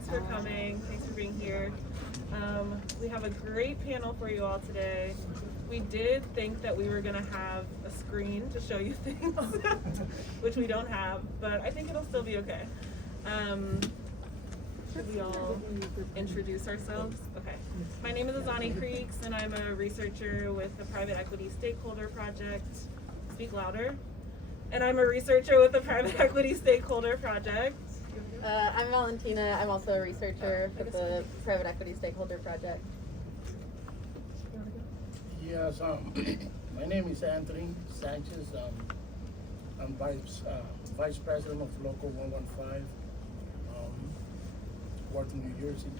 Thanks for coming. Thanks for being here. We have a great panel for you all today. We did think that we were going to have a screen to show you things, which we don't have, but I think it'll still be okay. Should we all introduce ourselves? Okay. My name is Azani Creeks, and I'm a researcher with the Private Equity Stakeholder Project. Speak louder. And I'm a researcher with the Private Equity Stakeholder Project. I'm Valentina. I'm also a researcher with the Private Equity Stakeholder Project. Yes, my name is Anthony Sanchez. I'm Vice President of Local 115, work in New Jersey.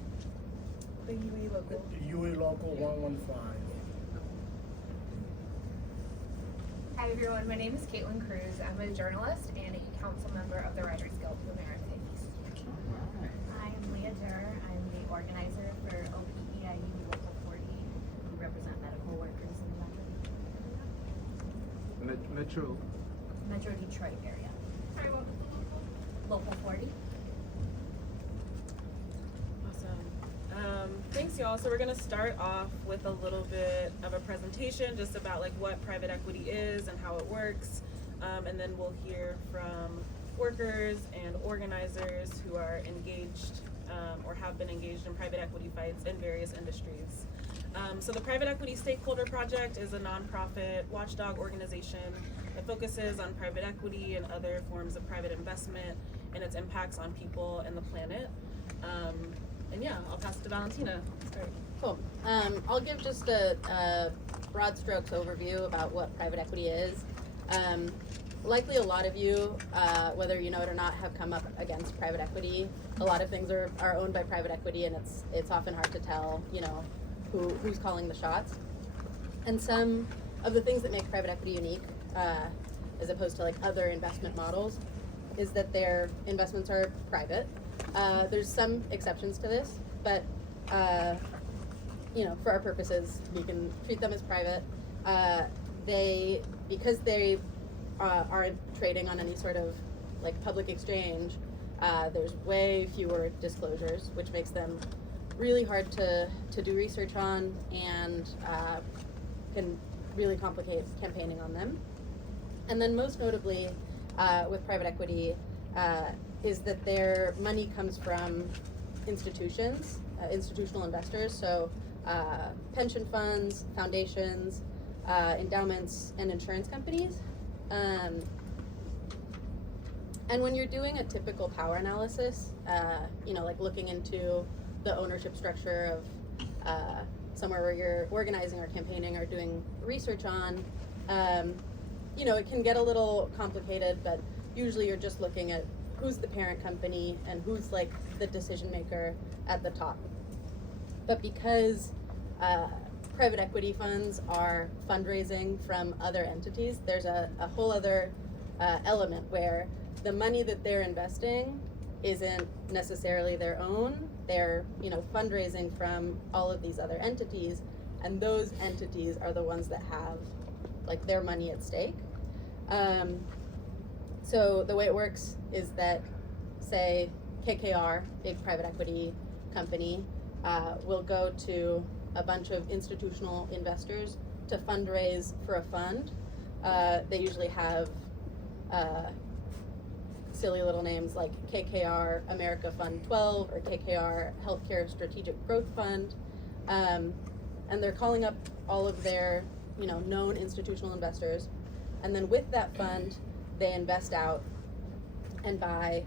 The UE local. The UE Local 115. Hi everyone, my name is Caitlin Cruz. I'm a journalist and a council member of the Writers Guild of America East. I'm Leah Durr. I'm the organizer for OPEIU Local 40. We represent medical workers in the Metro Detroit area. Sorry, what was the Local 40. Awesome. Thanks y'all. So we're gonna start off with a little bit of a presentation just about like what private equity is and how it works. And then we'll hear from workers and organizers who are engaged or have been engaged in private equity fights in various industries. So the Private Equity Stakeholder Project is a nonprofit watchdog organization that focuses on private equity and other forms of private investment and its impacts on people and the planet. And yeah, I'll pass it to Valentina. Start. Cool. I'll give just a broad strokes overview about what private equity is. Likely a lot of you, whether you know it or not, have come up against private equity. A lot of things are owned by private equity, and it's often hard to tell, you know, who's calling the shots. And some of the things that make private equity unique, as opposed to like other investment models, is that their investments are private. There's some exceptions to this, but you know, for our purposes, we can treat them as private. Because they aren't trading on any sort of like public exchange, there's way fewer disclosures, which makes them really hard to do research on and can really complicate campaigning on them. And then most notably with private equity is that their money comes from institutions, institutional investors, so pension funds, foundations, endowments, and insurance companies. And when you're doing a typical power analysis, you know, like looking into the ownership structure of somewhere where you're organizing or campaigning or doing research on, you know, it can get a little complicated, but usually you're just looking at who's the parent company and who's like the decision maker at the top. But because private equity funds are fundraising from other entities, there's a whole other element where the money that they're investing isn't necessarily their own. They're, you know, fundraising from all of these other entities, and those entities are the ones that have like their money at stake. So the way it works is that, say, KKR, big private equity company, will go to a bunch of institutional investors to fundraise for a fund. They usually have silly little names like KKR America Fund 12 or KKR Healthcare Strategic Growth Fund. And they're calling up all of their, you know, known institutional investors. And then with that fund, they invest out and buy,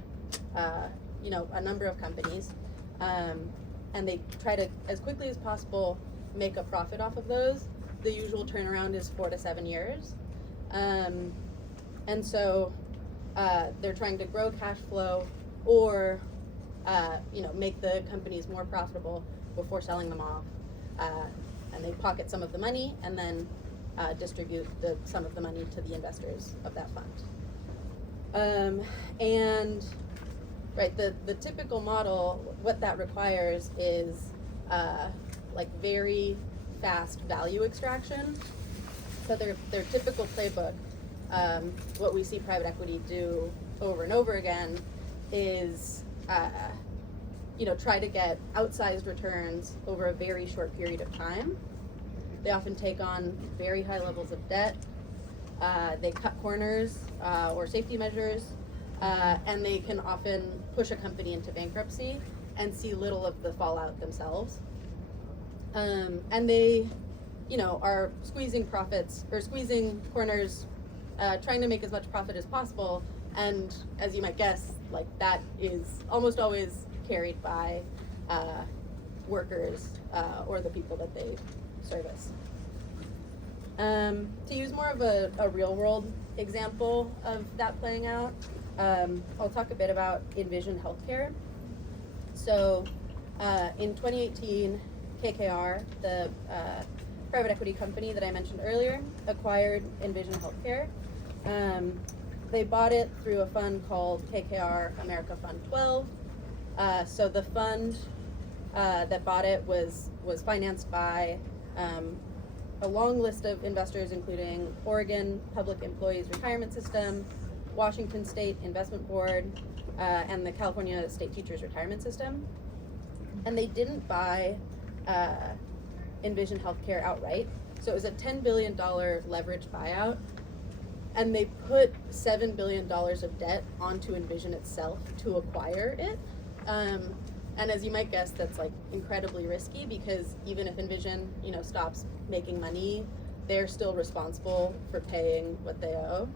you know, a number of companies, and they try to, as quickly as possible, make a profit off of those. The usual turnaround is 4 to 7 years, and so they're trying to grow cash flow or, you know, make the companies more profitable before selling them off, and they pocket some of the money and then distribute some of the money to the investors of that fund. And right, the typical model, what that requires is like very fast value extraction. So their typical playbook, what we see private equity do over and over again is try to get outsized returns over a very short period of time. They often take on very high levels of debt. They cut corners or safety measures, and they can often push a company into bankruptcy and see little of the fallout themselves. And they, are squeezing profits or squeezing corners, trying to make as much profit as possible. And as you might guess, like that is almost always carried by workers or the people that they service. To use more of a real world example of that playing out, I'll talk a bit about Envision Healthcare. So in 2018, KKR, the private equity company that I mentioned earlier, acquired Envision Healthcare. They bought it through a fund called KKR America Fund 12. So the fund that bought it was financed by a long list of investors, including Oregon Public Employees Retirement System, Washington State Investment Board, and the California State Teachers Retirement System. And they didn't buy Envision Healthcare outright. So it was a $10 billion leveraged buyout. And they put $7 billion of debt onto Envision itself to acquire it. And as you might guess, that's like incredibly risky because even if Envision, stops making money, they're still responsible for paying what they owe.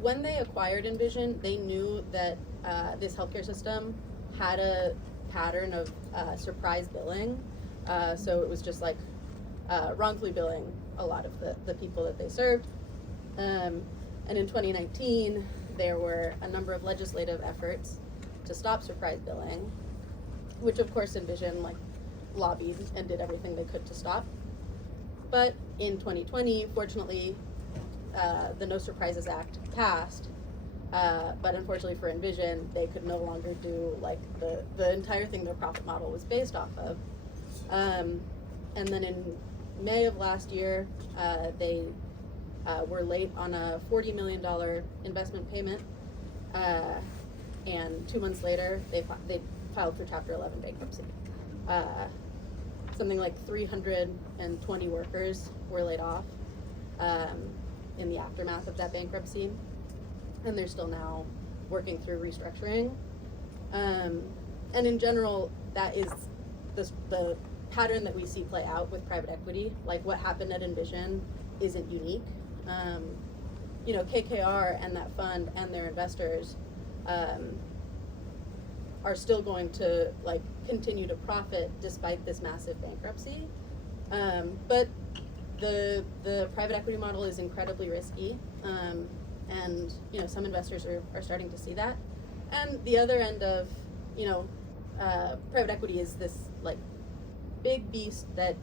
When they acquired Envision, they knew that this healthcare system had a pattern of surprise billing. So it was just like wrongfully billing a lot of the people that they served. And in 2019, there were a number of legislative efforts to stop surprise billing, which of course Envision lobbied and did everything they could to stop. But in 2020, fortunately, the No Surprises Act passed, but unfortunately for Envision, they could no longer do the entire thing their profit model was based off of. And then in May of last year, they were late on a $40 million investment payment, and 2 months later, they filed for Chapter 11 bankruptcy. Something like 320 workers were laid off in the aftermath of that bankruptcy, and they're still now working through restructuring. And in general, that is the pattern that we see play out with private equity. Like what happened at Envision isn't unique. KKR and that fund and their investors are still going to continue to profit despite this massive bankruptcy. But the private equity model is incredibly risky, and some investors are starting to see that. And the other end of private equity is this big beast that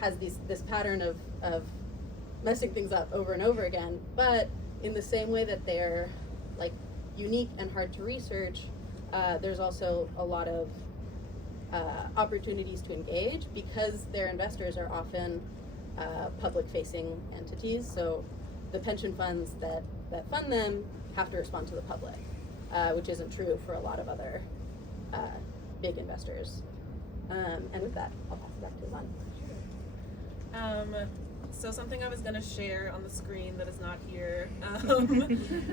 has this pattern of messing things up over and over again, but in the same way that they're unique and hard to research, there's also a lot of opportunities to engage because their investors are often public-facing entities. So the pension funds that fund them have to respond to the public, which isn't true for a lot of other big investors. And with that, I'll pass it back to Yvonne. So something I was going to share on the screen that is not here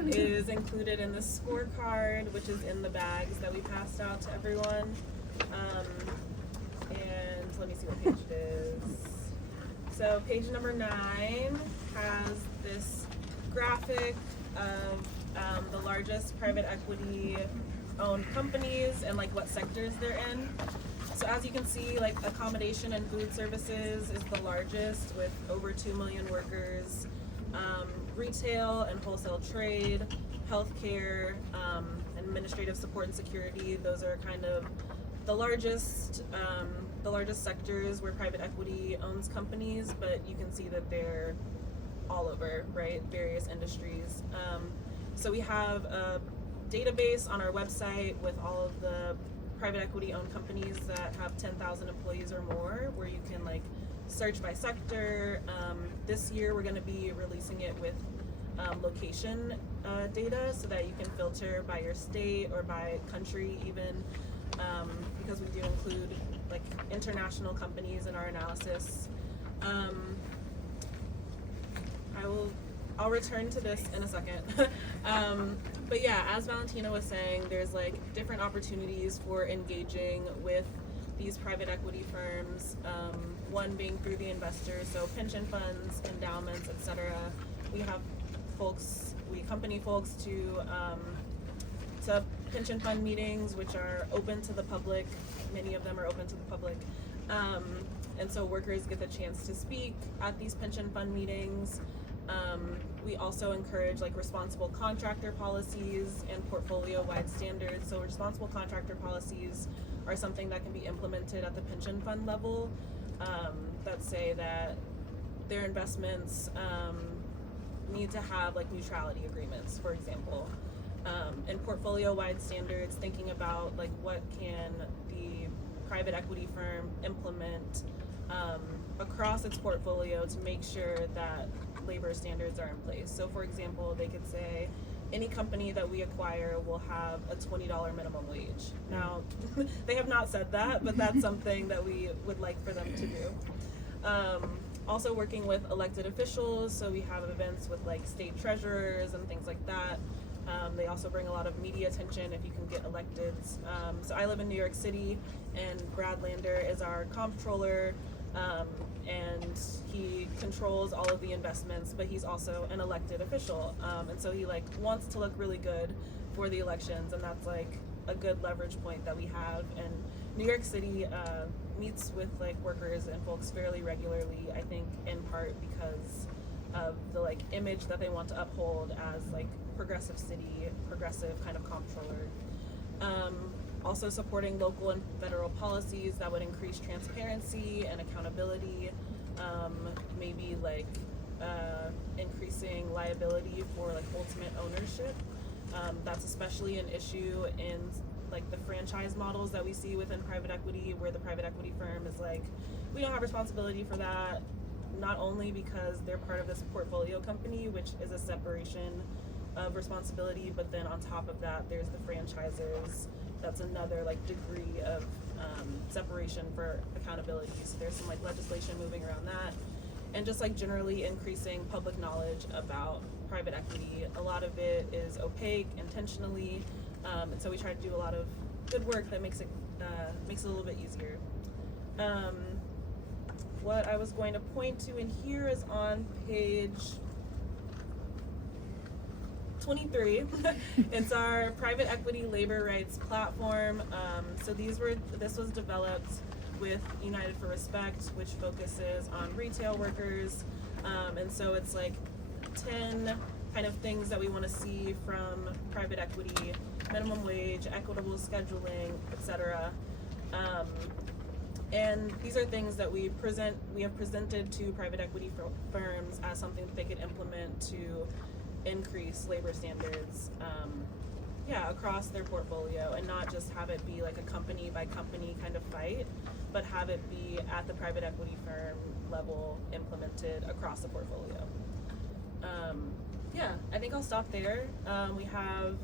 is included in the scorecard, which is in the bags that we passed out to everyone. And let me see what page it is. So page number 9 has this graphic of the largest private equity owned companies and what sectors they're in. So as you can see, accommodation and food services is the largest with over 2 million workers. Retail and wholesale trade, healthcare, administrative support and security, those are kind of the largest sectors where private equity owns companies, but you can see that they're all over, right? Various industries. So we have a database on our website with all of the private equity owned companies that have 10,000 employees or more, where you can search by sector. This year we're going to be releasing it with location data so that you can filter by your state or by country even, because we do include like international companies in our analysis. I'll return to this in a second. But yeah, as Valentina was saying, there's like different opportunities for engaging with these private equity firms, one being through the investors, so pension funds, endowments, etc. We have we accompany folks to pension fund meetings, which are open to the public. Many of them are open to the public. And so workers get the chance to speak at these pension fund meetings. We also encourage like responsible contractor policies and portfolio-wide standards. So responsible contractor policies are something that can be implemented at the pension fund level, that say that their investments need to have like neutrality agreements, for example. And portfolio-wide standards, thinking about like what can the private equity firm implement across its portfolio to make sure that labor standards are in place. So for example, they could say any company that we acquire will have a $20 minimum wage. Now, they have not said that, but that's something that we would like for them to do. Also working with elected officials, so we have events with like state treasurers and things like that. They also bring a lot of media attention if you can get elected. So I live in New York City, and Brad Lander is our comptroller, and he controls all of the investments, but he's also an elected official. And so he like wants to look really good for the elections, and that's like a good leverage point that we have. And New York City meets with like workers and folks fairly regularly, I think in part because of the like image that they want to uphold as like progressive city, progressive kind of comptroller. Also supporting local and federal policies that would increase transparency and accountability, maybe like increasing liability for like ultimate ownership. That's especially an issue in like the franchise models that we see within private equity, where the private equity firm is like, we don't have responsibility for that, not only because they're part of this portfolio company, which is a separation of responsibility, but then on top of that, there's the franchisors. That's another like degree of separation for accountability. So there's some like legislation moving around that, and just like generally increasing public knowledge about private equity. A lot of it is opaque intentionally, and so we try to do a lot of good work that makes it a little bit easier. What I was going to point to in here is on page 23. It's our private equity labor rights platform. So this was developed with United for Respect, which focuses on retail workers. And so it's like 10 kind of things that we want to see from private equity: minimum wage, equitable scheduling, etc. And these are things that we have presented to private equity firms as something that they could implement to increase labor standards, across their portfolio, and not just have it be like a company by company kind of fight, but have it be at the private equity firm level implemented across the portfolio. I think I'll stop there. We have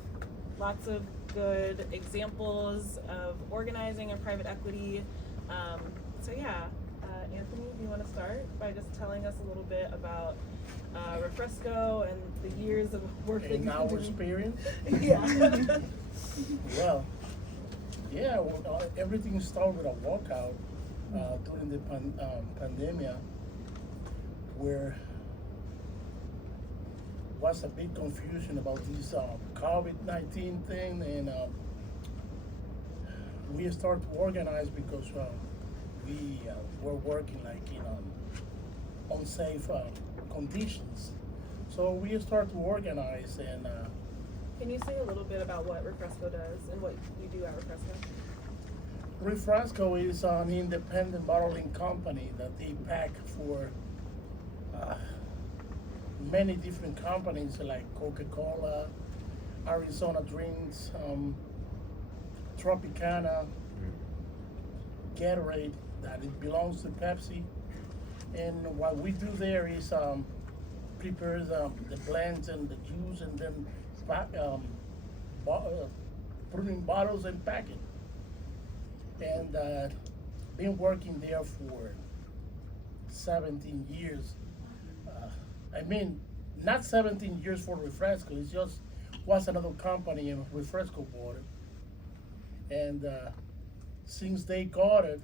lots of good examples of organizing in private equity. Anthony, do you want to start by just telling us a little bit about Refresco and the years of work that you've been doing? Our experience? Yeah. Well, everything started with a walkout during the pandemic, where was a big confusion about this COVID-19 thing, and we started to organize because we were working like in unsafe conditions. So we started to organize, and Can you say a little bit about what Refresco does and what you do at Refresco? Refresco is an independent bottling company that they pack for many different companies like Coca-Cola, Arizona Drinks, Tropicana, Gatorade, that it belongs to Pepsi. And what we do there is prepares the blends and the juice, and then put it in bottles and pack it. And been working there for 17 years. I mean, not 17 years for Refresco. It's just was another company and Refresco bought it. And since they got it,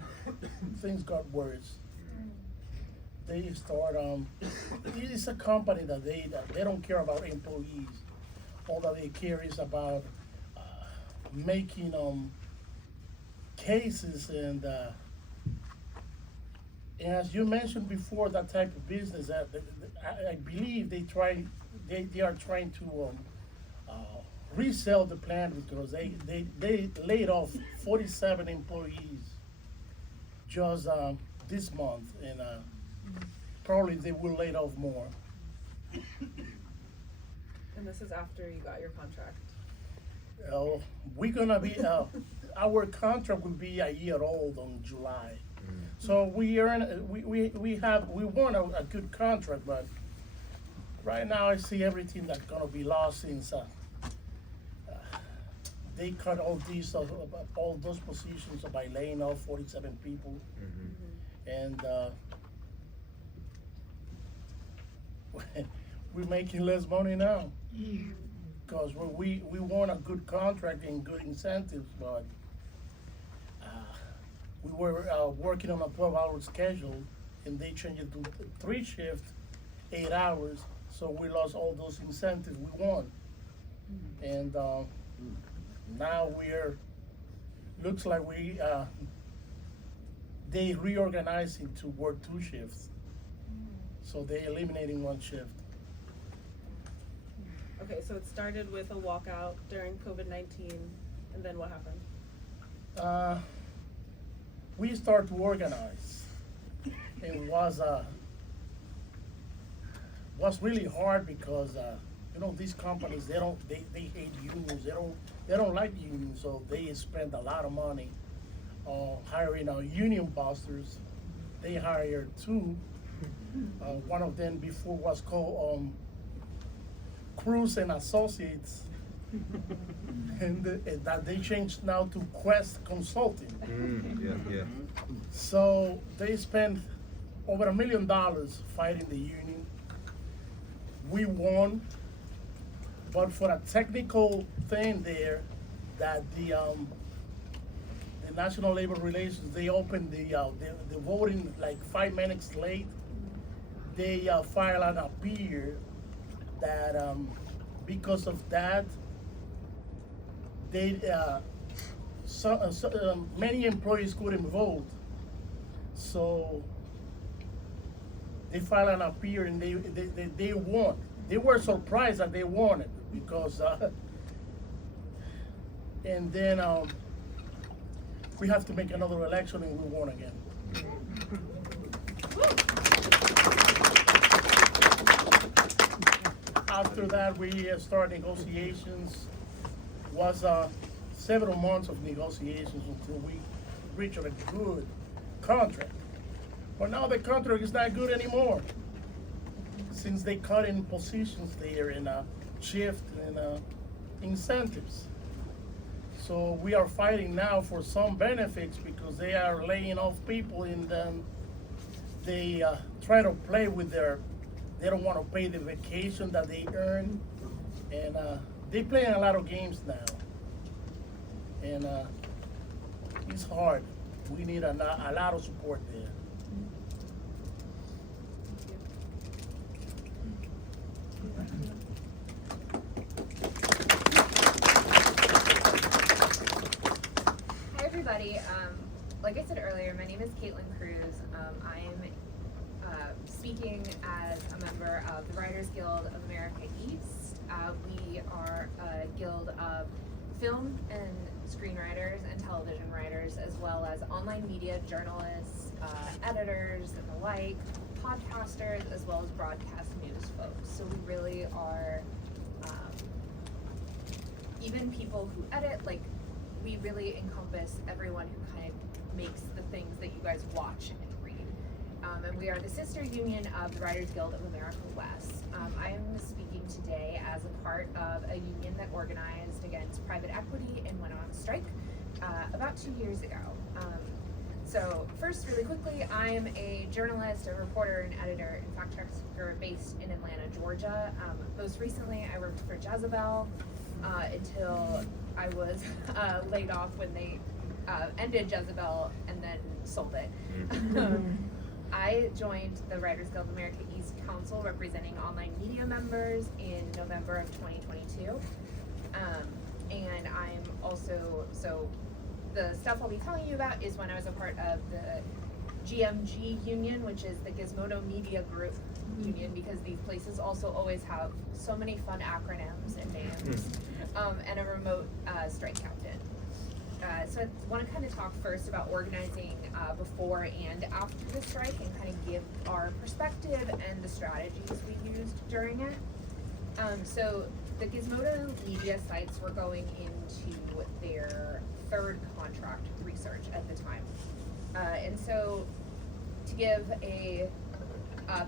things got worse. They start it's a company that they don't care about employees. All that they care is about making cases, and as you mentioned before, that type of business, I believe they are trying to resell the plant, because they laid off 47 employees just this month, and probably they will lay off more. And this is after you got your contract. We're gonna be our contract will be a year old on July. So we won a good contract, but right now I see everything that's gonna be lost since they cut all those positions by laying off 47 people. And we're making less money now, because we want a good contract and good incentives, but we were working on a 12-hour schedule, and they changed it to 3 shifts, 8 hours, so we lost all those incentives we won. And now looks like they reorganizing to work 2 shifts. So they're eliminating 1 shift. Okay, so it started with a walkout during COVID-19, and then what happened? We start to organize. It was really hard, because these companies, they hate unions. They don't like unions, so they spend a lot of money hiring union busters. They hired 2. One of them before was called Cruz and Associates, and that they changed now to Quest Consulting. Yeah. So they spent over $1 million fighting the union. We won, but for a technical thing there, that the National Labor Relations, they opened the voting like 5 minutes late. They filed an appeal that because of that, they many employees couldn't vote. So they filed an appeal, and they won. They were surprised that they won it, because and then we have to make another election, and we won again. After that, we start negotiations. Was several months of negotiations until we reached a good contract. But now the contract is not good anymore, since they cut in positions there, and shift and incentives. So we are fighting now for some benefits, because they are laying off people, and then they try to play with they don't want to pay the vacation that they earn, and they playing a lot of games now. And it's hard. We need a lot of support there. Hi everybody. Like I said earlier, my name is Caitlin Cruz. I am speaking as a member of the Writers Guild of America East. We are a guild of film and screenwriters and television writers, as well as online media journalists, editors and the like, podcasters, as well as broadcast news folks. So we really are, even people who edit, like, we really encompass everyone who kind of makes the things that you guys watch and read. and we are the sister union of the Writers Guild of America West. I am speaking today as a part of a union that organized against private equity and went on strike about 2 years ago. So first, really quickly, I'm a journalist, a reporter, and editor, and fact checker based in Atlanta, Georgia. Most recently, I worked for Jezebel until I was laid off when they ended Jezebel and then sold it. I joined the Writers Guild of America East Council representing online media members in November of 2022. And I'm also, so the stuff I'll be telling you about is when I was a part of the GMG union, which is the Gizmodo Media Group union, because these places also always have so many fun acronyms and names, and a remote strike captain. So I want to kind of talk first about organizing before and after the strike and kind of give our perspective and the strategies we used during it. So the Gizmodo media sites were going into their third contract research at the time. And so to give a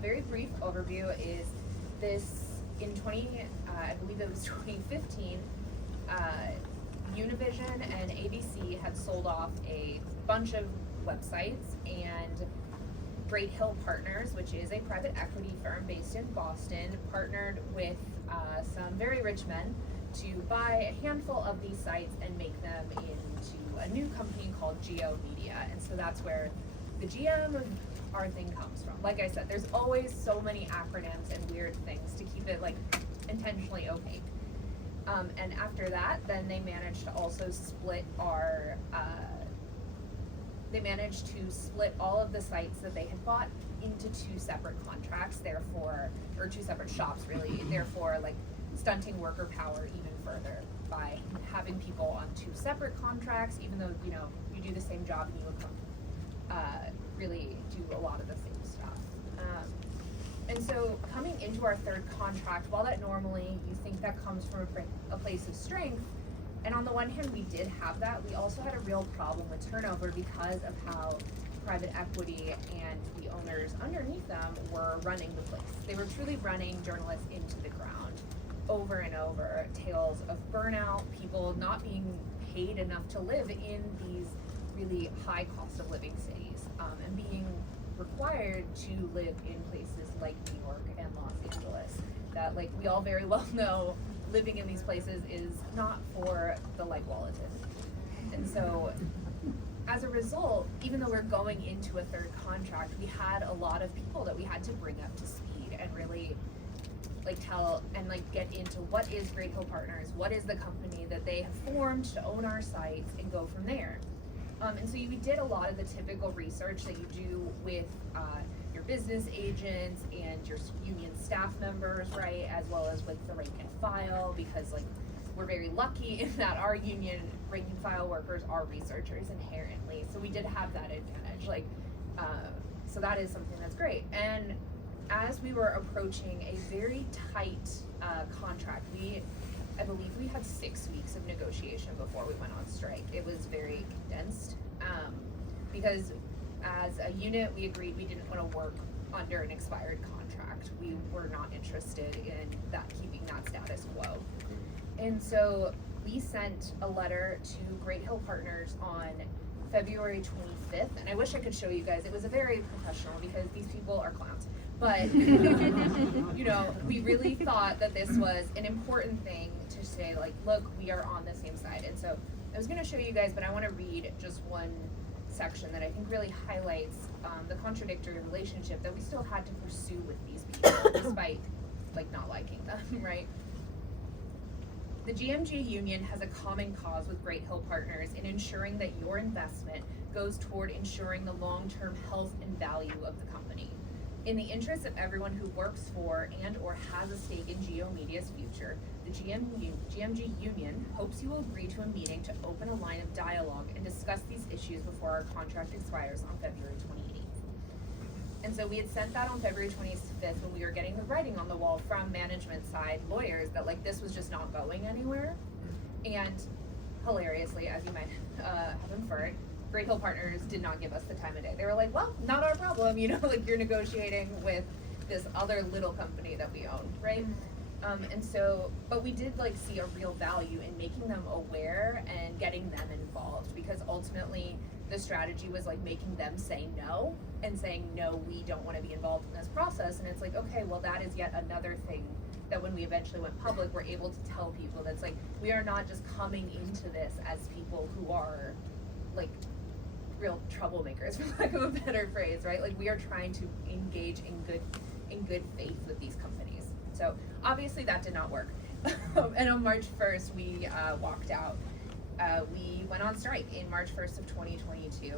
very brief overview is this in I believe it was 2015, Univision and ABC had sold off a bunch of websites, and Great Hill Partners, which is a private equity firm based in Boston, partnered with some very rich men to buy a handful of these sites and make them into a new company called Geo Media. And so that's where the GM of our thing comes from. Like I said, there's always so many acronyms and weird things to keep it like intentionally opaque. And after that, then they managed to also split all of the sites that they had bought into two separate contracts, therefore, or two separate shops really, therefore like stunting worker power even further by having people on two separate contracts, even though, you know, you do the same job and you really do a lot of the same stuff. And so coming into our third contract, while that normally you think that comes from a place of strength, and on the one hand we did have that, we also had a real problem with turnover because of how private equity and the owners underneath them were running the place. They were truly running journalists into the ground over and over. Tales of burnout, people not being paid enough to live in these really high cost of living cities, and being required to live in places like New York and Los Angeles, that like we all very well know living in these places is not for the like-wallated. And so as a result, even though we're going into a third contract, we had a lot of people that we had to bring up to speed and really like tell and like get into what is Great Hill Partners, what is the company that they have formed to own our sites, and go from there. And so we did a lot of the typical research that you do with your business agents and your union staff members, right, as well as with the rank and file, because like we're very lucky in that our union rank and file workers are researchers inherently, so we did have that advantage, like so that is something that's great. And as we were approaching a very tight contract, I believe we had 6 weeks of negotiation before we went on strike. It was very condensed, because as a unit, we agreed we didn't want to work under an expired contract. We were not interested in that, keeping that status quo. And so we sent a letter to Great Hill Partners on February 25th, and I wish I could show you guys. It was a very professional, because these people are clowns. But, you know, we really thought that this was an important thing to say, like, look, we are on the same side. And so I was going to show you guys, but I want to read just one section that I think really highlights the contradictory relationship that we still had to pursue with these people, despite, like, not liking them, right? The GMG union has a common cause with Great Hill Partners in ensuring that your investment goes toward ensuring the long-term health and value of the company. In the interest of everyone who works for and or has a stake in Geo Media's future, the GMG union hopes you will agree to a meeting to open a line of dialogue and discuss these issues before our contract expires on February 28th. And so we had sent that on February 25th when we were getting the writing on the wall from management side lawyers that like this was just not going anywhere. And hilariously, as you might have inferred, Great Hill Partners did not give us the time of day. They were like, well, not our problem, you know, like you're negotiating with this other little company that we owned, right? And so, but we did like see a real value in making them aware and getting them involved, because ultimately the strategy was like making them say no and saying, no, we don't want to be involved in this process. And it's like, okay, well, that is yet another thing that when we eventually went public, we're able to tell people that's like, we are not just coming into this as people who are like real troublemakers, for lack of a better phrase, right? Like we are trying to engage in good faith with these companies. So obviously that did not work. And on March 1st, we walked out. We went on strike in March 1st of 2022.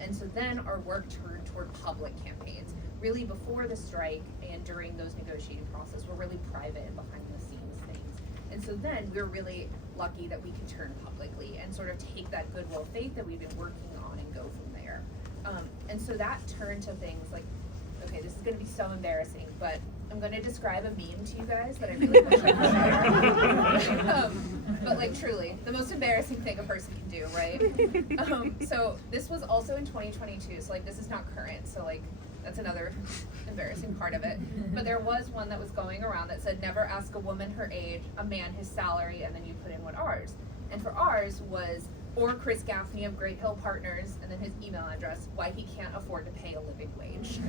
And so then our work turned toward public campaigns. Really before the strike and during those negotiating process were really private and behind the scenes things. And so then we were really lucky that we could turn publicly and sort of take that goodwill faith that we've been working on and go from there. And so that turned to things like, okay, this is gonna be so embarrassing, but I'm gonna describe a meme to you guys that I really wish I could share. But like truly, the most embarrassing thing a person can do, right? So this was also in 2022, so like this is not current, so like that's another embarrassing part of it. But there was one that was going around that said, never ask a woman her age, a man his salary, and then you put in what ours. And for ours was, or Chris Gaffney of Great Hill Partners, and then his email address, why he can't afford to pay a living wage.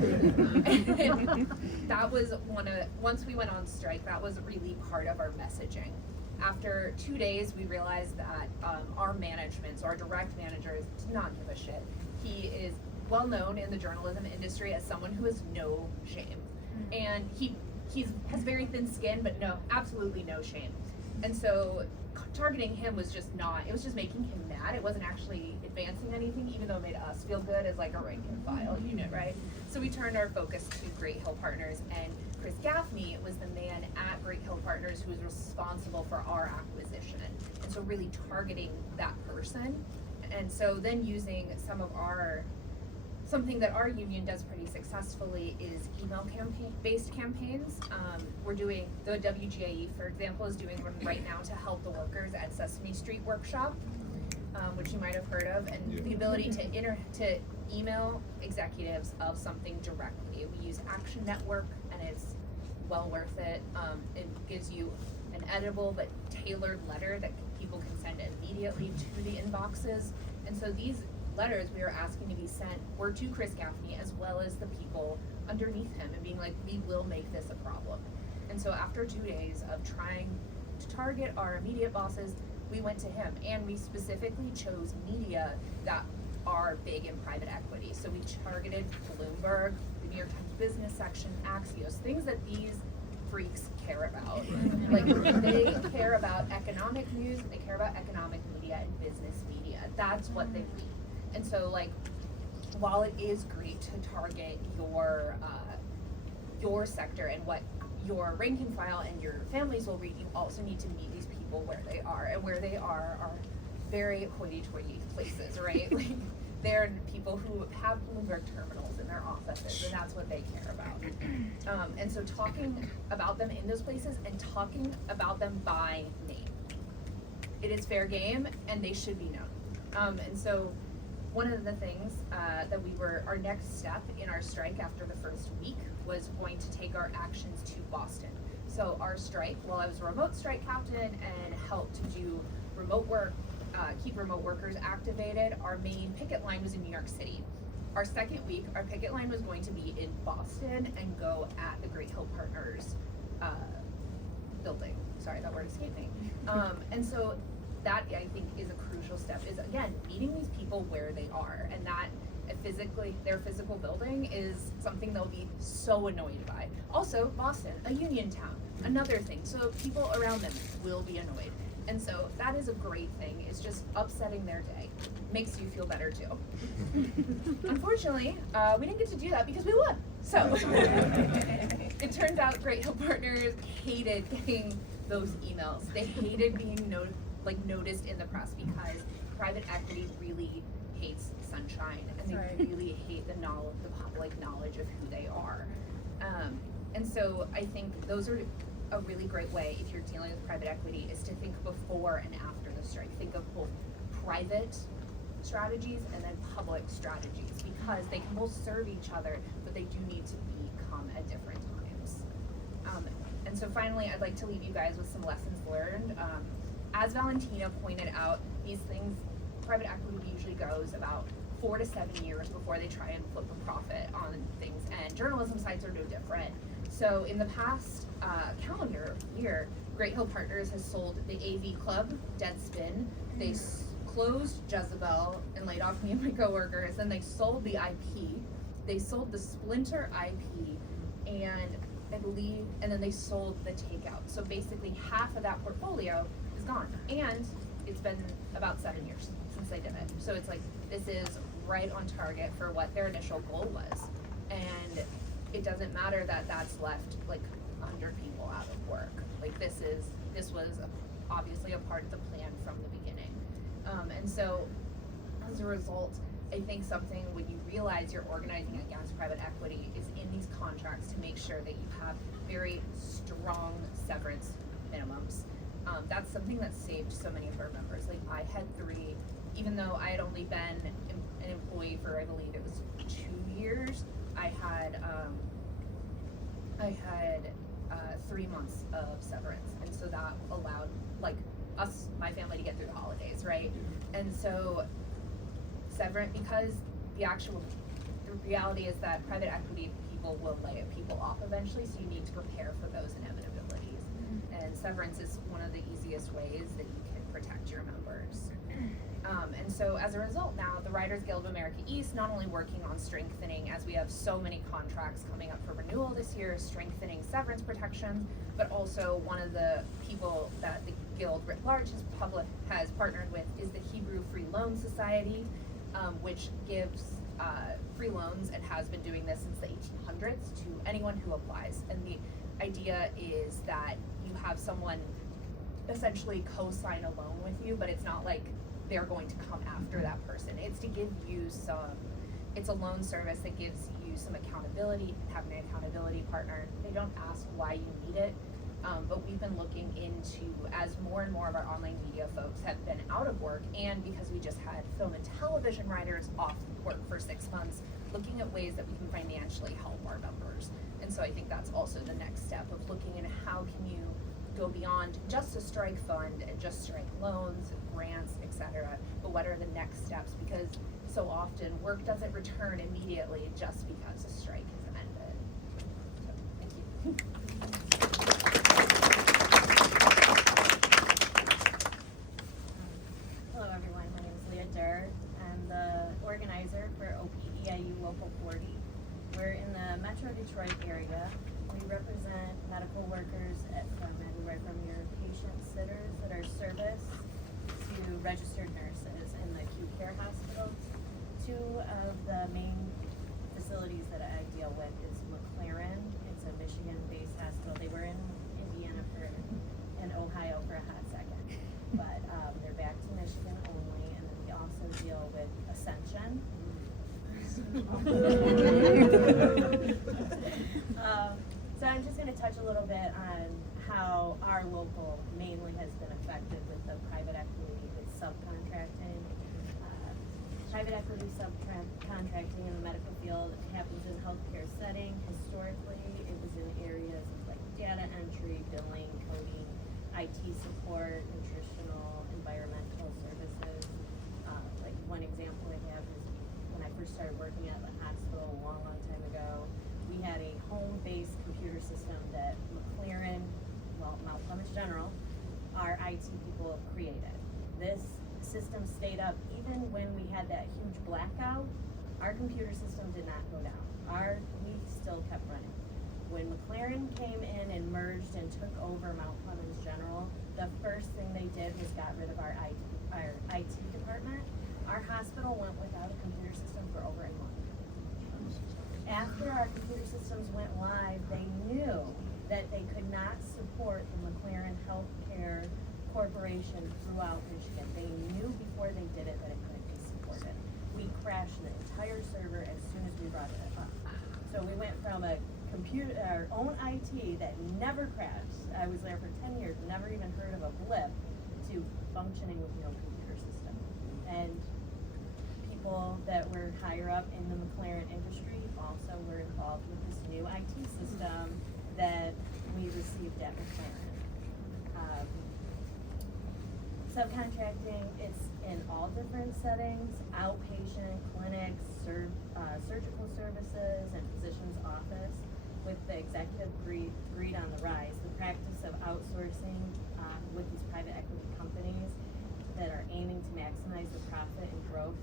And that was once we went on strike, that was really part of our messaging. After 2 days, we realized that our management, so our direct managers, did not give a shit. He is well known in the journalism industry as someone who has no shame. And he has very thin skin, but no, absolutely no shame. And so targeting him was just it was just making him mad. It wasn't actually advancing anything, even though it made us feel good as like a rank and file unit, right? So we turned our focus to Great Hill Partners, and Chris Gaffney was the man at Great Hill Partners who was responsible for our acquisition. And so really targeting that person. And so then using something that our union does pretty successfully is email based campaigns. We're doing, the WGA-East, for example, is doing one right now to help the workers at Sesame Street Workshop, which you might have heard of, and the ability to email executives of something directly. We use Action Network, and it's well worth it. It gives you an editable but tailored letter that people can send immediately to the inboxes. And so these letters we were asking to be sent were to Chris Gaffney as well as the people underneath him, and being like, we will make this a problem. And so after 2 days of trying to target our immediate bosses, we went to him, and we specifically chose media that are big in private equity. So we targeted Bloomberg, the New York Times Business section, Axios, things that these freaks care about. Like they care about economic news, they care about economic media and business media. That's what they read. And so like, while it is great to target your sector and what your rank and file and your families will read, you also need to meet these people where they are, and where they are very hoity-toity places, right? Like they're people who have Bloomberg terminals in their offices, and that's what they care about. And so talking about them in those places and talking about them by name. It is fair game, and they should be known. And so one of the things that our next step in our strike after the first week was going to take our actions to Boston. So our strike, while I was a remote strike captain and helped to do remote work, keep remote workers activated, our main picket line was in New York City. Our second week, our picket line was going to be in Boston and go at the Great Hill Partners building. Sorry, that word escaped me. And so that, I think, is a crucial step, is again, meeting these people where they are, and that their physical building is something they'll be so annoyed by. Also, Boston, a union town, another thing, so people around them will be annoyed. And so that is a great thing, it's just upsetting their day. Makes you feel better too. Unfortunately, we didn't get to do that because we won. So, it turns out Great Hill Partners hated getting those emails. They hated being noticed in the press, because private equity really hates sunshine, and they really hate the public knowledge of who they are. And so I think those are a really great way, if you're dealing with private equity, is to think before and after the strike. Think of both private strategies and then public strategies, because they can both serve each other, but they do need to become at different times. And so finally, I'd like to leave you guys with some lessons learned. As Valentina pointed out, these things, private equity usually goes about 4 to 7 years before they try and flip a profit on things, and journalism sites are no different. So in the past calendar year, Great Hill Partners has sold the AV Club, Deadspin. They closed Jezebel and laid off me and my coworkers. Then they sold the IP. They sold the Splinter IP, and I believe, and then they sold the Takeout. So basically half of that portfolio is gone. And it's been about 7 years since they did it. So it's like, this is right on target for what their initial goal was. And it doesn't matter that that's left like 100 people out of work. Like this was obviously a part of the plan from the beginning. And so as a result, I think something when you realize you're organizing against private equity is in these contracts to make sure that you have very strong severance minimums. That's something that saved so many of our members. Like I had 3, even though I had only been an employee for, I believe it was 2 years, I had 3 months of severance, and so that allowed like us, my family, to get through the holidays, right? And so severance, because the reality is that private equity people will lay people off eventually, so you need to prepare for those inevitabilities. And severance is one of the easiest ways that you can protect your members. And so as a result now, the Writers Guild of America East not only working on strengthening, as we have so many contracts coming up for renewal this year, strengthening severance protections, but also one of the people that the Guild writ large has partnered with is the Hebrew Free Loan Society, which gives free loans and has been doing this since the 1800s to anyone who applies. And the idea is that you have someone essentially co-sign a loan with you, but it's not like they're going to come after that person. It's to give you it's a loan service that gives you some accountability, having an accountability partner. They don't ask why you need it, but we've been looking into, as more and more of our online media folks have been out of work, and because we just had film and television writers off work for 6 months, looking at ways that we can financially help our members. And so I think that's also the next step of looking at how can you go beyond just a strike fund and just strike loans, grants, etc. But what are the next steps? Because so often work doesn't return immediately just because a strike has ended. So, thank you. Hello everyone, my name is Leah Durr. I'm the organizer for OPEIU Local 40. We're in the Metro Detroit area. We represent medical workers from everywhere from your patient sitters that are serviced to registered nurses in the acute care hospitals. 2 of the main facilities that I deal with is McLaren. It's a Michigan-based hospital. They were in Indiana and Ohio for a hot second, but they're back to Michigan only. And then we also deal with Ascension. So I'm just going to touch a little bit on how our local mainly has been affected with the private equity with subcontracting. Private equity subcontracting in the medical field happens in healthcare setting. Historically, it was in areas like data entry, billing, coding, IT support, nutritional, environmental services. Like one example I have is when I first started working at the hospital a long time ago, we had a home-based computer system that McLaren, Mount Clemens General, our IT people created. This system stayed up even when we had that huge blackout. Our computer system did not go down. We still kept running. When McLaren came in and merged and took over Mount Clemens General, the first thing they did was got rid of our IT department. Our hospital went without a computer system for over a month. After our computer systems went live, they knew that they could not support the McLaren Healthcare Corporation throughout Michigan. They knew before they did it that it couldn't be supported. We crashed the entire server as soon as we brought it up. So we went from our own IT that never crashed. I was there for 10 years, never even heard of a blip, to functioning with no computer system. And up in the McLaren industry also were involved with this new IT system that we received at McLaren. Subcontracting, it's in all different settings, outpatient, clinics, surgical services, and physician's office. With the executive greed on the rise, the practice of outsourcing with these private equity companies that are aiming to maximize the profit and growth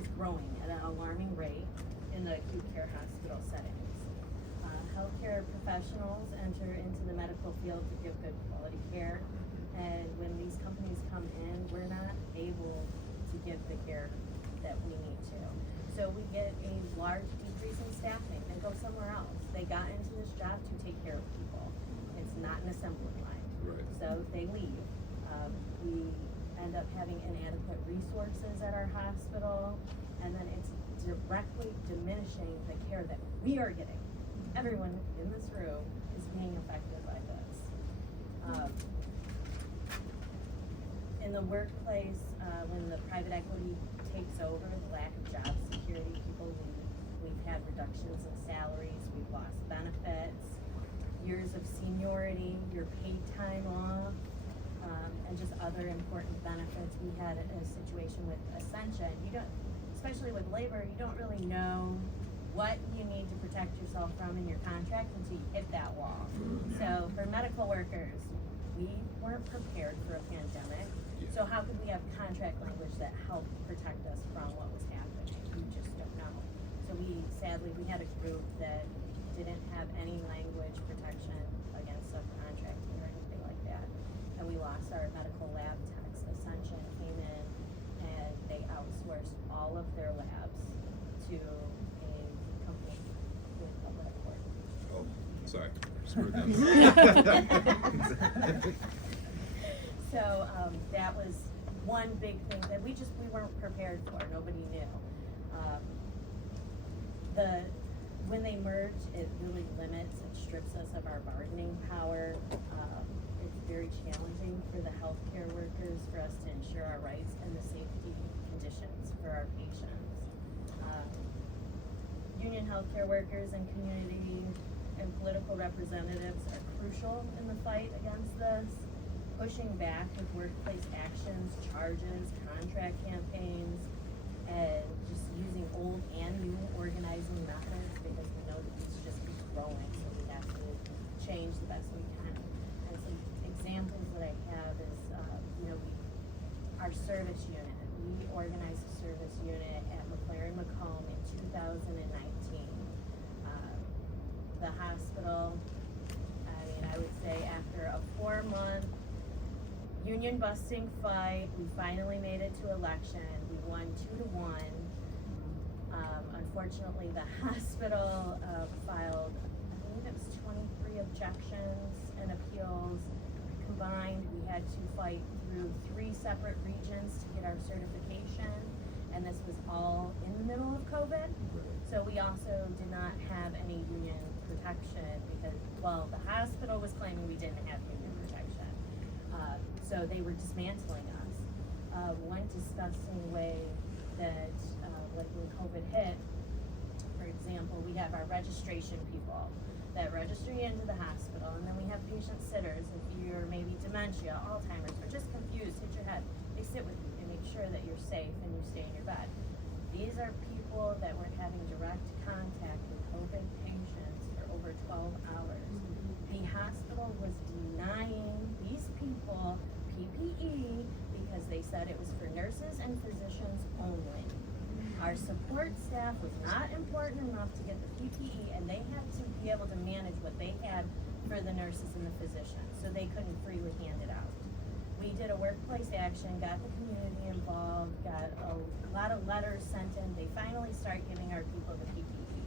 is growing at an alarming rate in the acute care hospital settings. Healthcare professionals enter into the medical field to give good quality care, and when these companies come in, we're not able to give the care that we need to. So we get a large decrease in staffing. They go somewhere else. They got into this job to take care of people. It's not an assembly line. Right. So they leave. We end up having inadequate resources at our hospital, and then it's directly diminishing the care that we are getting. Everyone in this room is being affected by this. In the workplace, when the private equity takes over, the lack of job security, people leave. We've had reductions in salaries, we've lost benefits, years of seniority, your paid time off, and just other important benefits. We had a situation with Ascension. You don't, especially with labor, you don't really know what you need to protect yourself from in your contract until you hit that wall. So for medical workers, we weren't prepared for a pandemic. So how could we have contract language that helped protect us from what was happening? We just don't know. So we had a group that didn't have any language protection against subcontracting or anything like that. And we lost our medical lab techs. Ascension came in and they outsourced all of their labs to a company with a report. Oh, sorry. Screwed that. So that was one big thing that we weren't prepared for. Nobody knew. When they merge, it really limits and strips us of our bargaining power. It's very challenging for the healthcare workers for us to ensure our rights and the safety conditions for our patients. Union healthcare workers and community and political representatives are crucial in the fight against this. Pushing back with workplace actions, charges, contract campaigns, and just using old and new organizing methods because we know that this just keeps growing, so we have to change the best we can. And some examples that I have is, our service unit. We organized a service unit at McLaren Macomb in 2019. The hospital, I would say after a 4-month union busting fight, we finally made it to election. We won 2-1. Unfortunately, the hospital filed, I believe it was 23 objections and appeals. Combined, we had to fight through 3 separate regions to get our certification, and this was all in the middle of COVID. So we also did not have any union protection because, well, the hospital was claiming we didn't have union protection. So they were dismantling us. One disgusting way that, like when COVID hit, for example, we have our registration people that register you into the hospital, and then we have patient sitters. If you're maybe dementia, Alzheimer's, or just confused, hit your head, they sit with you and make sure that you're safe and you stay in your bed. These are people that were having direct contact with COVID patients for over 12 hours. The hospital was denying these people PPE because they said it was for nurses and physicians only. Our support staff was not important enough to get the PPE, and they had to be able to manage what they had for the nurses and the physicians, so they couldn't freely hand it out. We did a workplace action, got the community involved, got a lot of letters sent in. They finally start giving our people the PPE.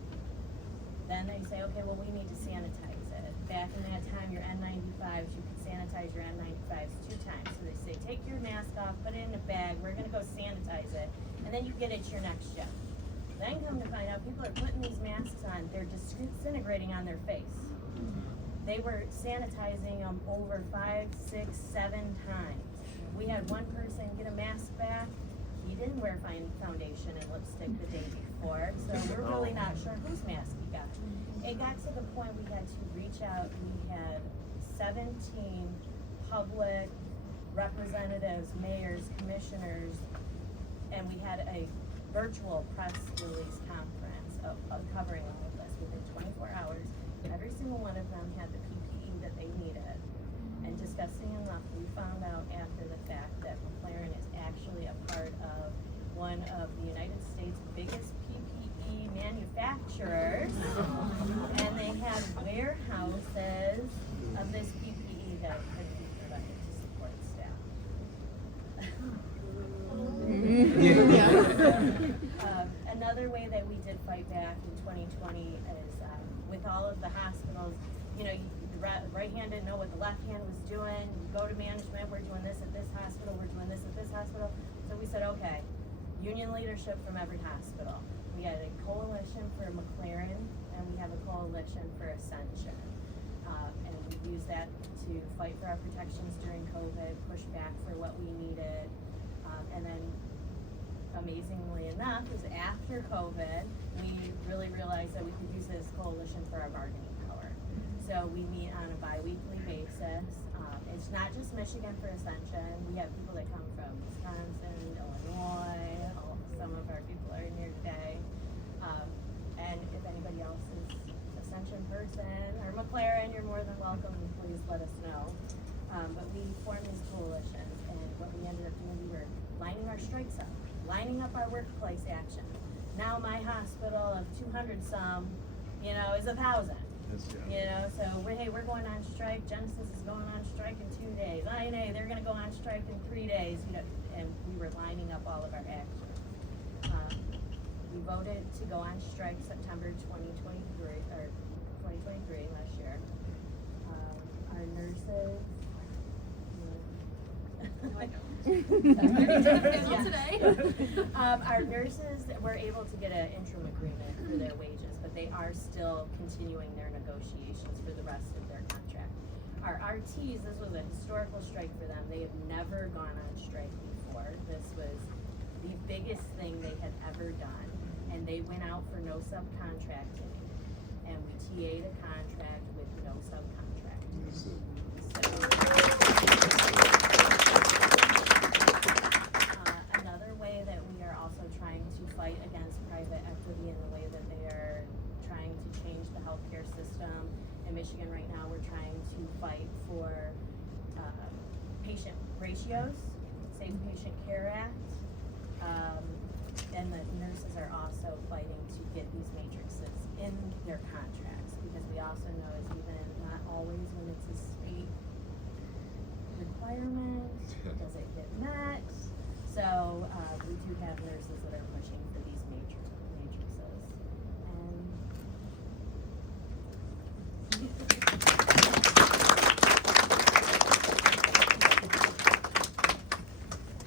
Then they say, okay, well, we need to sanitize it. Back in that time, your N95s, you could sanitize your N95s 2 times. So they say, take your mask off, put it in a bag, we're gonna go sanitize it, and then you get it to your next shift. Then come to find out, people are putting these masks on, they're disintegrating on their face. They were sanitizing them over 5, 6, 7 times. We had one person get a mask back. He didn't wear foundation and lipstick the day before, so we're really not sure whose mask he got. It got to the point we had to reach out. We had 17 public representatives, mayors, commissioners, and we had a virtual press release conference of covering all of this within 24 hours. Every single one of them had the PPE that they needed. And disgusting enough, we found out after the fact that McLaren is actually a part of one of the United States' biggest PPE manufacturers. And they had warehouses of this PPE that could be provided to support staff. Another way that we did fight back in 2020 is with all of the hospitals, you know, the right hand didn't know what the left hand was doing. You go to management, we're doing this at this hospital, we're doing this at this hospital. So we said, okay, union leadership from every hospital. We had a coalition for McLaren, and we have a coalition for Ascension. And we used that to fight for our protections during COVID, push back for what we needed. And then, amazingly enough, is after COVID, we really realized that we could use this coalition for our bargaining power. So we meet on a bi-weekly basis. It's not just Michigan for Ascension. We have people that come from Wisconsin, Illinois. Some of our people are in here today. And if anybody else is Ascension person or McLaren, you're more than welcome. Please let us know. But we formed these coalitions, and what we ended up doing, we were lining our strikes up, lining up our workplace action. Now my hospital of 200 some, you know, is 1,000. You know, so we're going on strike. Genesis is going on strike in 2 days. INA, they're going to go on strike in 3 days. You know, and we were lining up all of our actions. We voted to go on strike September 2023 or 2023 last year. Our nurses. Our nurses were able to get an interim agreement for their wages, but they are still continuing their negotiations for the rest of their contract. Our RTs, this was a historical strike for them. They have never gone on strike before. This was the biggest thing they had ever done, and they went out for no subcontracting, and we TA'd a contract with no subcontracting. Another way that we are also trying to fight against private equity in the way that they are trying to change the healthcare system in Michigan right now, we're trying to fight for patient ratios, Safe Patient Care Act, and the nurses are also fighting to get these matrices in their contracts, because we also know it's even not always when it's a state requirement, does it get met? So we do have nurses that are pushing for these matrices.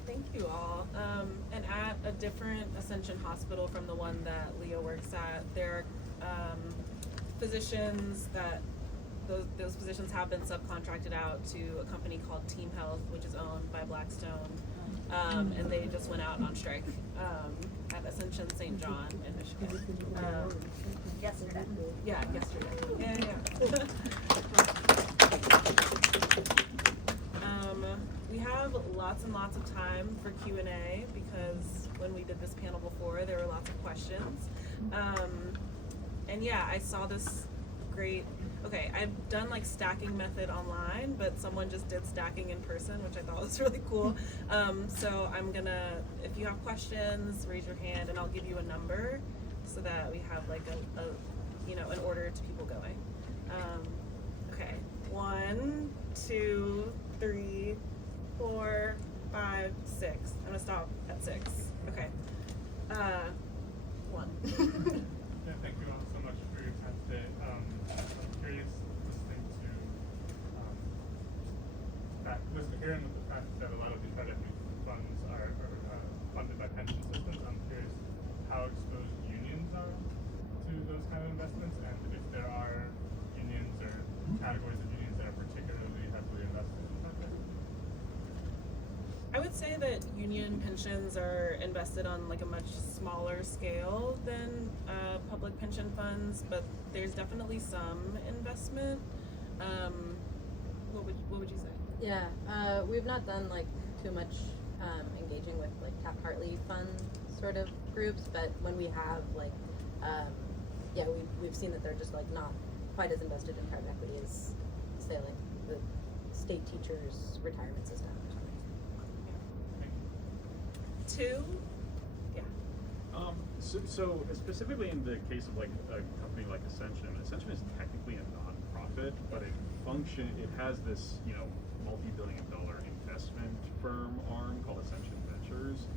Thank you all. And at a different Ascension hospital from the one that Leah works at, there are physicians that those positions have been subcontracted out to a company called Team Health, which is owned by Blackstone. And they just went out on strike at Ascension St. John in Michigan. Yesterday. Yeah, yesterday. Yeah. We have lots and lots of time for Q&A because when we did this panel before, there were lots of questions. And yeah, I saw this great. Okay, I've done like stacking method online, but someone just did stacking in person, which I thought was really cool. So I'm gonna, if you have questions, raise your hand and I'll give you a number so that we have like a you know, an order to people going. Okay, 1, 2, 3, 4, 5, 6. I'm gonna stop at 6. Okay. 1. Yeah, thank you all so much for your time today. I'm curious, hearing the fact that a lot of these private equity funds are funded by pension systems. I'm curious how exposed unions are to those kind of investments, and if there are unions or categories of unions that are particularly heavily invested in private equity. I would say that union pensions are invested on like a much smaller scale than public pension funds, but there's definitely some investment. What would you say? Yeah, we've not done like too much engaging with like Taft-Hartley fund sort of groups, but when we have like, yeah, we've seen that they're just like not quite as invested in private equity as say like the state teachers retirement system. Two? Yeah. So specifically in the case of like a company like Ascension is technically a non-profit, but it has this, you know, multi-billion-dollar investment firm arm called Ascension Ventures.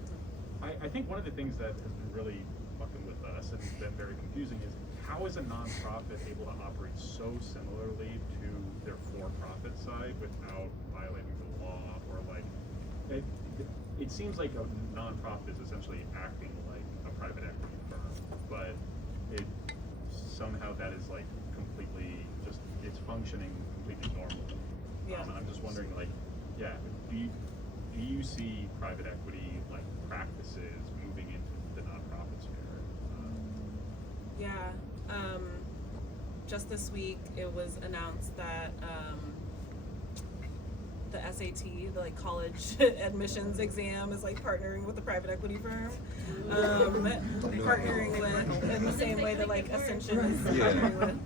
I think one of the things that has been really fucking with us and been very confusing is how is a non-profit able to operate so similarly to their for-profit side without violating the law, or like it seems like a non-profit is essentially acting like a private equity firm, but it somehow that is like completely just, it's functioning completely normal. Yeah. I'm just wondering, like, yeah, do you see private equity like practices moving into the nonprofit sphere? Yeah. Just this week, it was announced that the SAT, the like college admissions exam, is like partnering with a private equity firm. Partnering with in the same way that like Ascension is partnering with.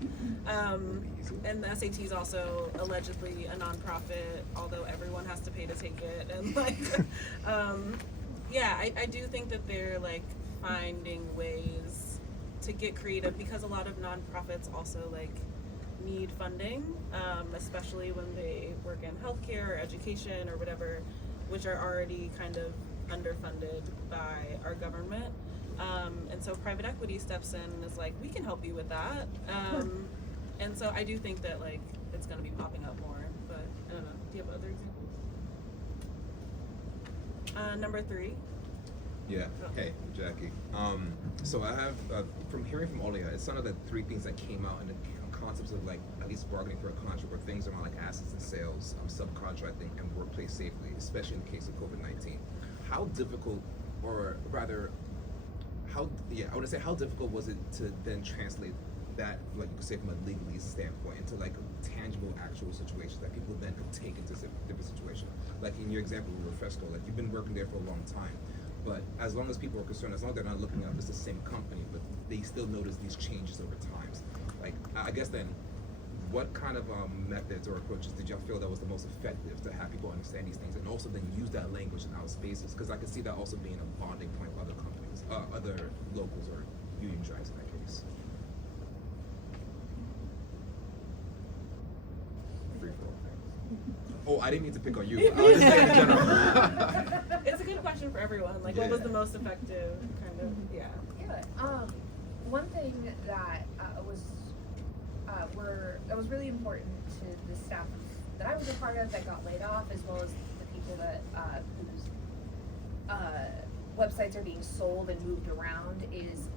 And the SAT is also allegedly a nonprofit, although everyone has to pay to take it. And like, yeah, I do think that they're like finding ways to get creative, because a lot of nonprofits also like need funding, especially when they work in healthcare or education or whatever, which are already kind of underfunded by our government. And so private equity steps in and is like, we can help you with that. And so I do think that like it's going to be popping up more, but I don't know. Do you have other examples? Number 3. Yeah. Hey, Jackie. So I have, from hearing from all of you, it sounded like 3 things that came out in the concepts of like at least bargaining for a contract, were things around like assets and sales, subcontracting, and workplace safety, especially in the case of COVID-19. How difficult, or rather, I would say how difficult was it to then translate that, like you could say from a legalese standpoint, into like tangible, actual situations that people then could take into different situations? Like in your example with Refresco, like you've been working there for a long time, but as long as people are concerned, as long as they're not looking at it's the same company, but they still notice these changes over time. Like, I guess then, what kind of methods or approaches did y'all feel that was the most effective to have people understand these things, and also then use that language in our spaces? Because I can see that also being a bonding point with other companies, other locals or union tribes in that case. Oh, I didn't mean to pick on you. I was just saying in general. It's a good question for everyone. Like, what was the most effective kind of, yeah. Yeah. One thing that that was really important to the staff that I was a part of that got laid off, as well as the people that whose websites are being sold and moved around, is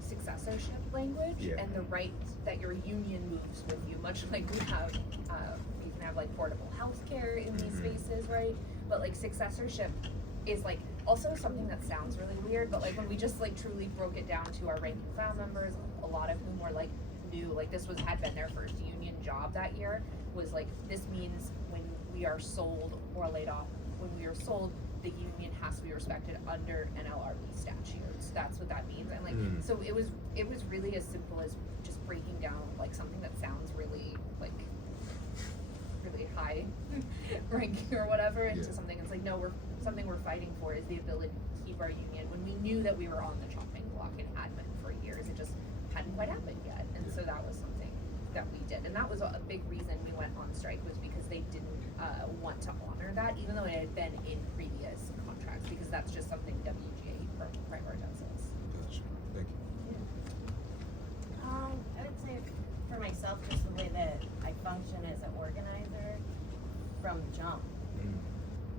successorship language and the right that your union moves with you. Much like we have, you can have like portable health care in these spaces, right? But like successorship is like also something that sounds really weird, but like when we just like truly broke it down to our rank and file members, a lot of whom were like new, like this had been their first union job that year, was like, this means when we are sold or laid off, when we are sold, the union has to be respected under NLRB statutes. That's what that means. And like, so it was really as simple as just breaking down like something that sounds really like really high ranking or whatever into something. It's like, no, something we're fighting for is the ability to keep our union when we knew that we were on the chopping block and had been for years. It just hadn't quite happened yet. And so that was something that we did. And that was a big reason we went on strike, was because they didn't want to honor that, even though it had been in previous contracts, because that's just something WGA prioritizes. Gotcha. Thank you. I would say for myself, just the way that I function as an organizer from jump.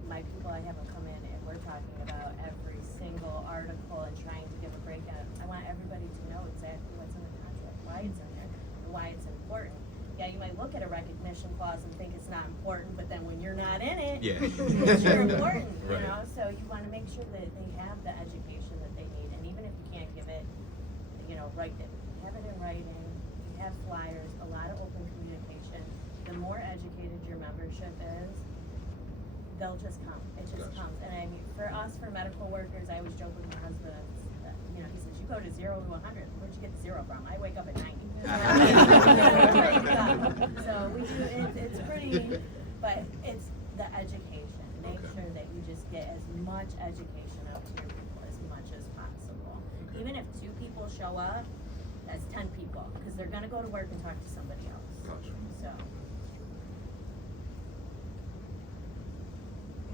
My people, I have them come in and we're talking about every single article and trying to give a breakdown. I want everybody to know exactly what's in the contract, why it's in there, and why it's important. Yeah, you might look at a recognition commission clause and think it's not important, but then when you're not in it, Yeah. you're important, you Right. know? So you wanna make sure that they have the education that they need, and even if you can't give it, you know, write it, have it in writing, you have flyers, a lot of open communication. The more educated your membership is, they'll just come, it just Gotcha. comes. And I mean, for us, for medical workers, I always joke with my husband, you know, he says, you go to 0 to 100, where'd you get the 0 from? I wake up at 90. So we do, it's pretty, but it's the education. Make Okay. sure that you just get as much education out to your people as much as possible. Okay. Even if 2 people show up, that's 10 people, because they're gonna go to work and talk to somebody else. Gotcha. So,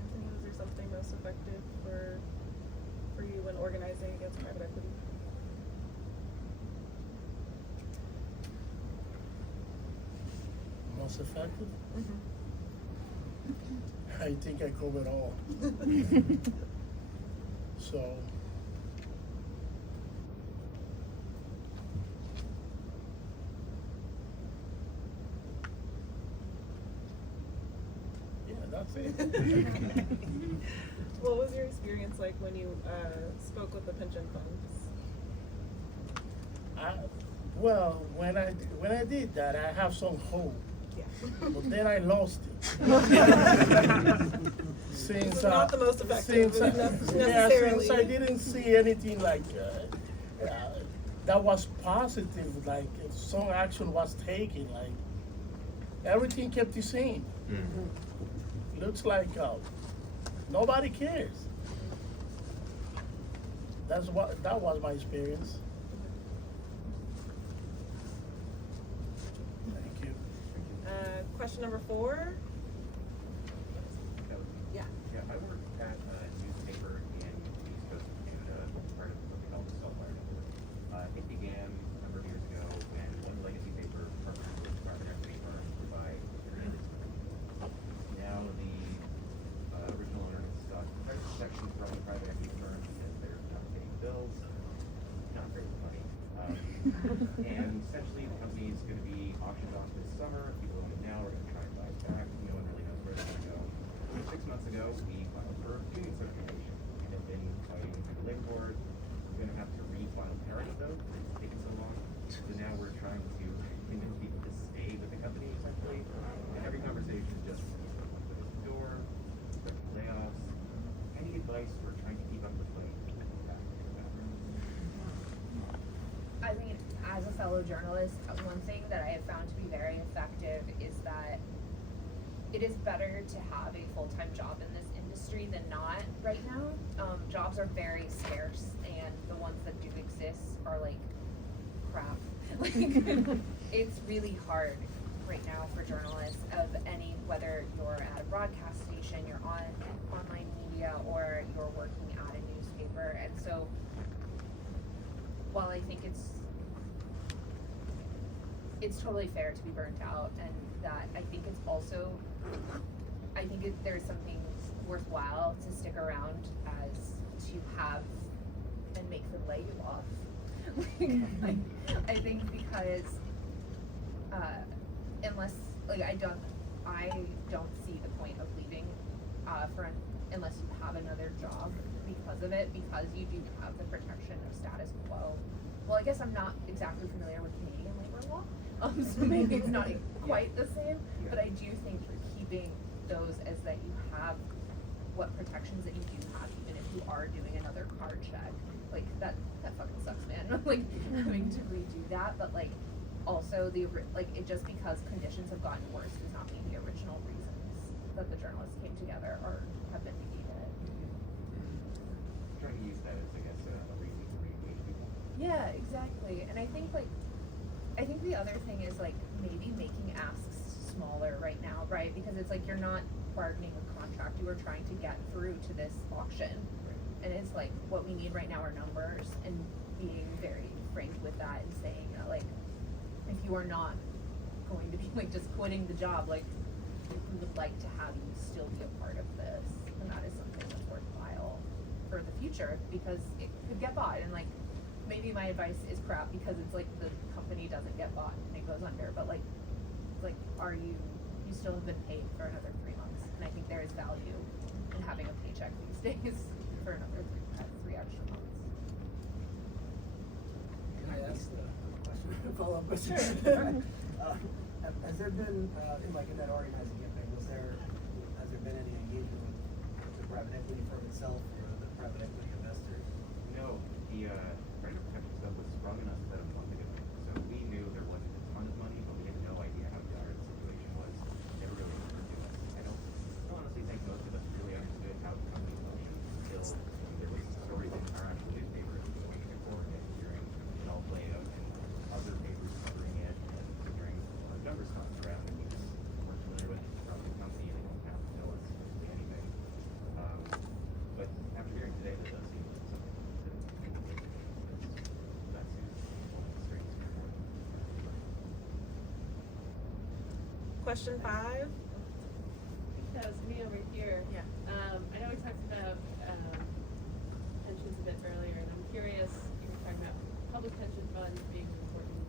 Anthony, was there something most effective for you when organizing against private equity? Most effective? Mm-hmm. I think I covered all. So. Yeah, that's it. What was your experience like when you spoke with the pension funds? Well, when I did that, I have some hope, Yeah. but then I lost it. Since So not the most effective, necessarily. since I didn't see anything like that was positive, like some action was taken, like everything kept the same. Mm. Looks like nobody cares. That was my experience. Thank you. Question number 4. Yeah. Yeah, I worked at a newspaper in the East Coast of Canada, part of something called the Cellfire Network. It began a number of years ago when one legacy paper partnered with private equity firms to buy internet. Now the original owner has sought credit protection from the private equity firm because they're not paying bills, not great with money. And essentially the company is going to be auctioned off this summer. People own it now, we're going to try and buy it back. No one really knows where it's going to go. 6 months ago, we filed for union certification. We have been fighting through the labor board. We're going to have to refile parity though, because it's taken so long. So now we're trying to convince people to stay with the company essentially. And every conversation is just put us the door, layoffs. Any advice for trying to keep up with like I mean, as a fellow journalist, one thing that I have found to be very effective is that it is better to have a full-time job in this industry than not right now. Jobs are very scarce, and the ones that do exist are like crap. Like, it's really hard right now for journalists of any, whether you're at a broadcast station, you're on online media, or you're working at a newspaper. And so, while I think it's totally fair to be burnt out, and that I think it's also, there's something worthwhile to stick around as to have and make them lay you off. I think because unless I don't see the point of leaving unless you have another job because of it, because you do have the protection of status quo. Well, I guess I'm not exactly familiar with Canadian labor law, so maybe it's not quite the same, but I do think keeping those as that you have what protections that you do have, even if you are doing another card check, like that fucking sucks, man. Like having to redo that, but like also it just because conditions have gotten worse does not mean the original reasons that the journalists came together have been negated. trying to use that as, I guess, a reason to re-engage people. Yeah, exactly. And I think the other thing is like maybe making asks smaller right now, right? Because it's like you're not bargaining a contract, you are trying to get through to this auction. And it's like what we need right now are numbers, and being very frank with that and saying like if you are not going to be like just quitting the job, like we would like to have you still be a part of this, and that is something that's worthwhile for the future, because it could get bought. And like maybe my advice is crap because it's like the company doesn't get bought and it goes under, but like it's like, are you you still have been paid for another 3 months. And I think there is value in having a paycheck these days for another three extra months. Can I ask the question, follow-up question? Sure. Has there been, in that organizing campaign, has there been any engagement with the private equity firm itself or the private equity investors? No, the credit protection stuff was sprung on us about a month ago. So we knew there wasn't a ton of money, but we had no idea how dire the situation was. They were really eager to us. I don't honestly think most of us really understood how the company functioned until there was stories in our actual newspapers going to court and hearing it all play out and other papers covering it and hearing numbers tossed around that we just weren't familiar with from the company and they don't have to tell us anything. But after hearing today, that does seem like something that seems one of the strengths of the board. Question 5. That was me over here. Yeah. I know we talked about pensions a bit earlier, and I'm curious, you were talking about public pension funds being an important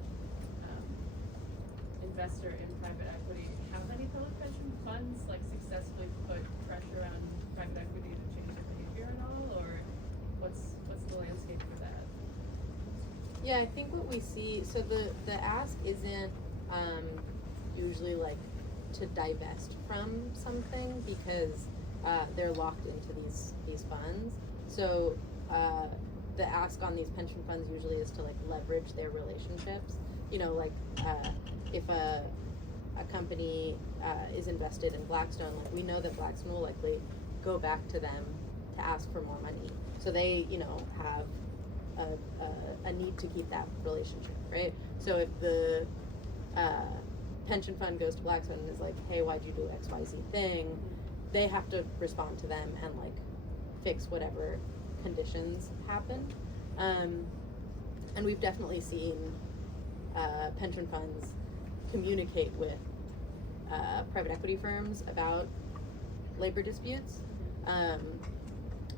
investor in private equity. How many public pension funds successfully put pressure on private equity to change their behavior at all, or what's the landscape for that? Yeah, I think what we see, so the ask isn't usually to divest from something because they're locked into these funds. So the ask on these pension funds usually is to leverage their relationships. If a company is invested in Blackstone, we know that Blackstone will likely go back to them to ask for more money. So they, have a need to keep that relationship, right? So if the pension fund goes to Blackstone and is like, hey, why'd you do XYZ thing? They have to respond to them and fix whatever conditions happen. And we've definitely seen pension funds communicate with private equity firms about labor disputes.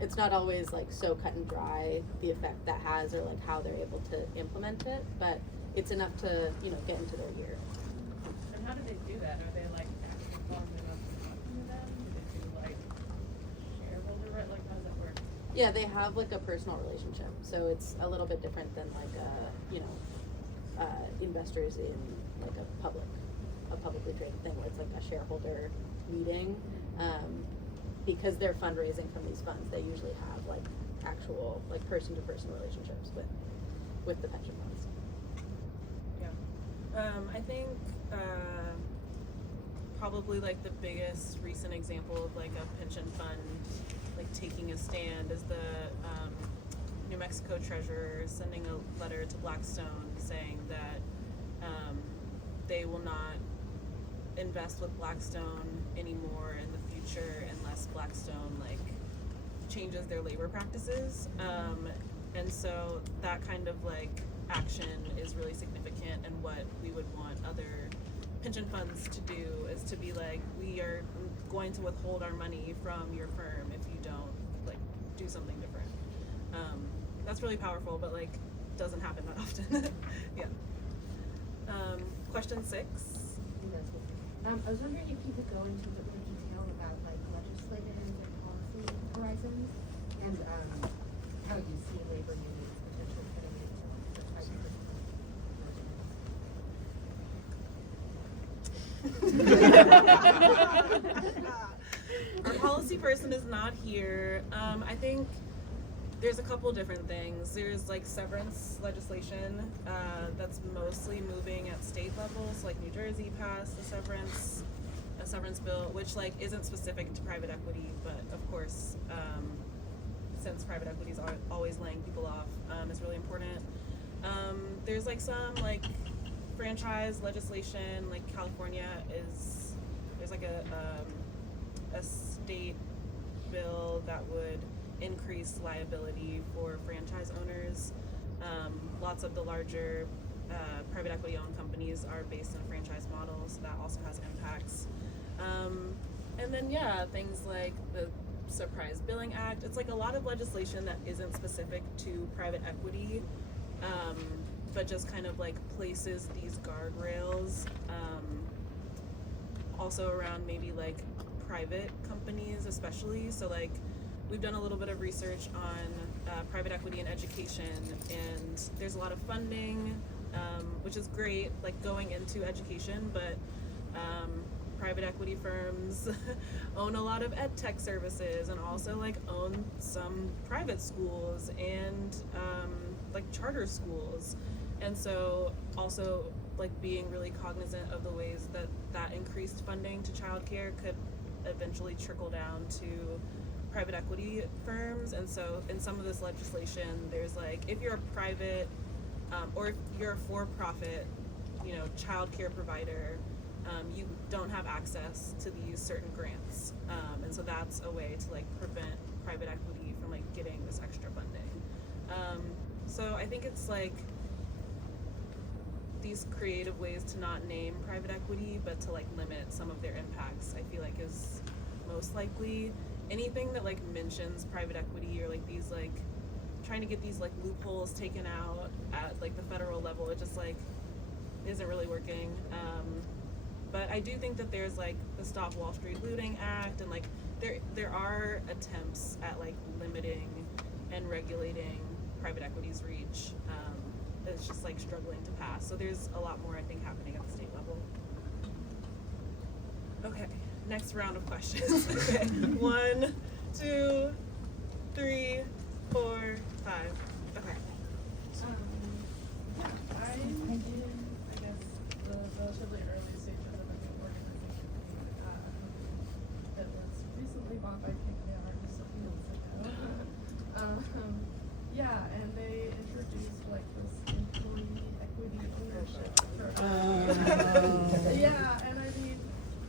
It's not always so cut and dry the effect that has or how they're able to implement it, but it's enough to get into their ear. And how do they do that? Are they actually calling them up and talking to them? Do they do shareholder right? How does that work? Yeah, they have a personal relationship, so it's a little bit different than investors in a publicly traded thing where it's a shareholder meeting. Because they're fundraising from these funds, they usually have actual person-to-person relationships with the pension funds. Yeah. I think probably the biggest recent example of a pension fund taking a stand is the New Mexico treasurer sending a letter to Blackstone saying that they will not invest with Blackstone anymore in the future unless Blackstone changes their labor practices. And so that kind of action is really significant, and what we would want other pension funds to do is to be we are going to withhold our money from your firm if you don't do something different. That's really powerful, but doesn't happen that often. Yeah. Question 6. I was wondering if you could go into a bit more detail about legislative and policy horizons and how you see labor unions potentially fitting into Our policy person is not here. I think there's a couple different things. There's severance legislation that's mostly moving at state levels. New Jersey passed a severance bill, which isn't specific to private equity, but of course, since private equity is always laying people off, is really important. There's some franchise legislation. California there's a state bill that would increase liability for franchise owners. Lots of the larger private equity owned companies are based in a franchise model, so that also has impacts. And then things like the Surprise Billing Act. It's a lot of legislation that isn't specific to private equity, but just kind of places these guardrails also around maybe like private companies especially. So like we've done a little bit of research on private equity in education, and there's a lot of funding, which is great, like going into education, but private equity firms own a lot of ed tech services and also like own some private schools and like charter schools. And so also like being really cognizant of the ways that that increased funding to childcare could eventually trickle down to private equity firms. And so in some of this legislation, there's like, if you're a private or if you're a for-profit, you know, childcare provider, you don't have access to these certain grants. And so that's a way to like prevent private equity from like getting this extra funding. So I think it's like these creative ways to not name private equity, but to like limit some of their impacts, I feel like is most likely. Anything that like mentions private equity or like these like trying to get these like loopholes taken out at like the federal level, it just like isn't really working. But I do think that there's like the Stop Wall Street Looting Act, and like there are attempts at like limiting and regulating private equity's reach. It's just like struggling to pass. So there's a lot more I think happening at the state level. Okay, next round of questions. Okay, 1, 2, 3, 4, 5. Okay. Yeah, I'm in, I guess, the relatively early stages of a new organization that was recently bought by KKR just a few months ago. Yeah, and they introduced like this employee equity ownership program. Yeah, and I mean,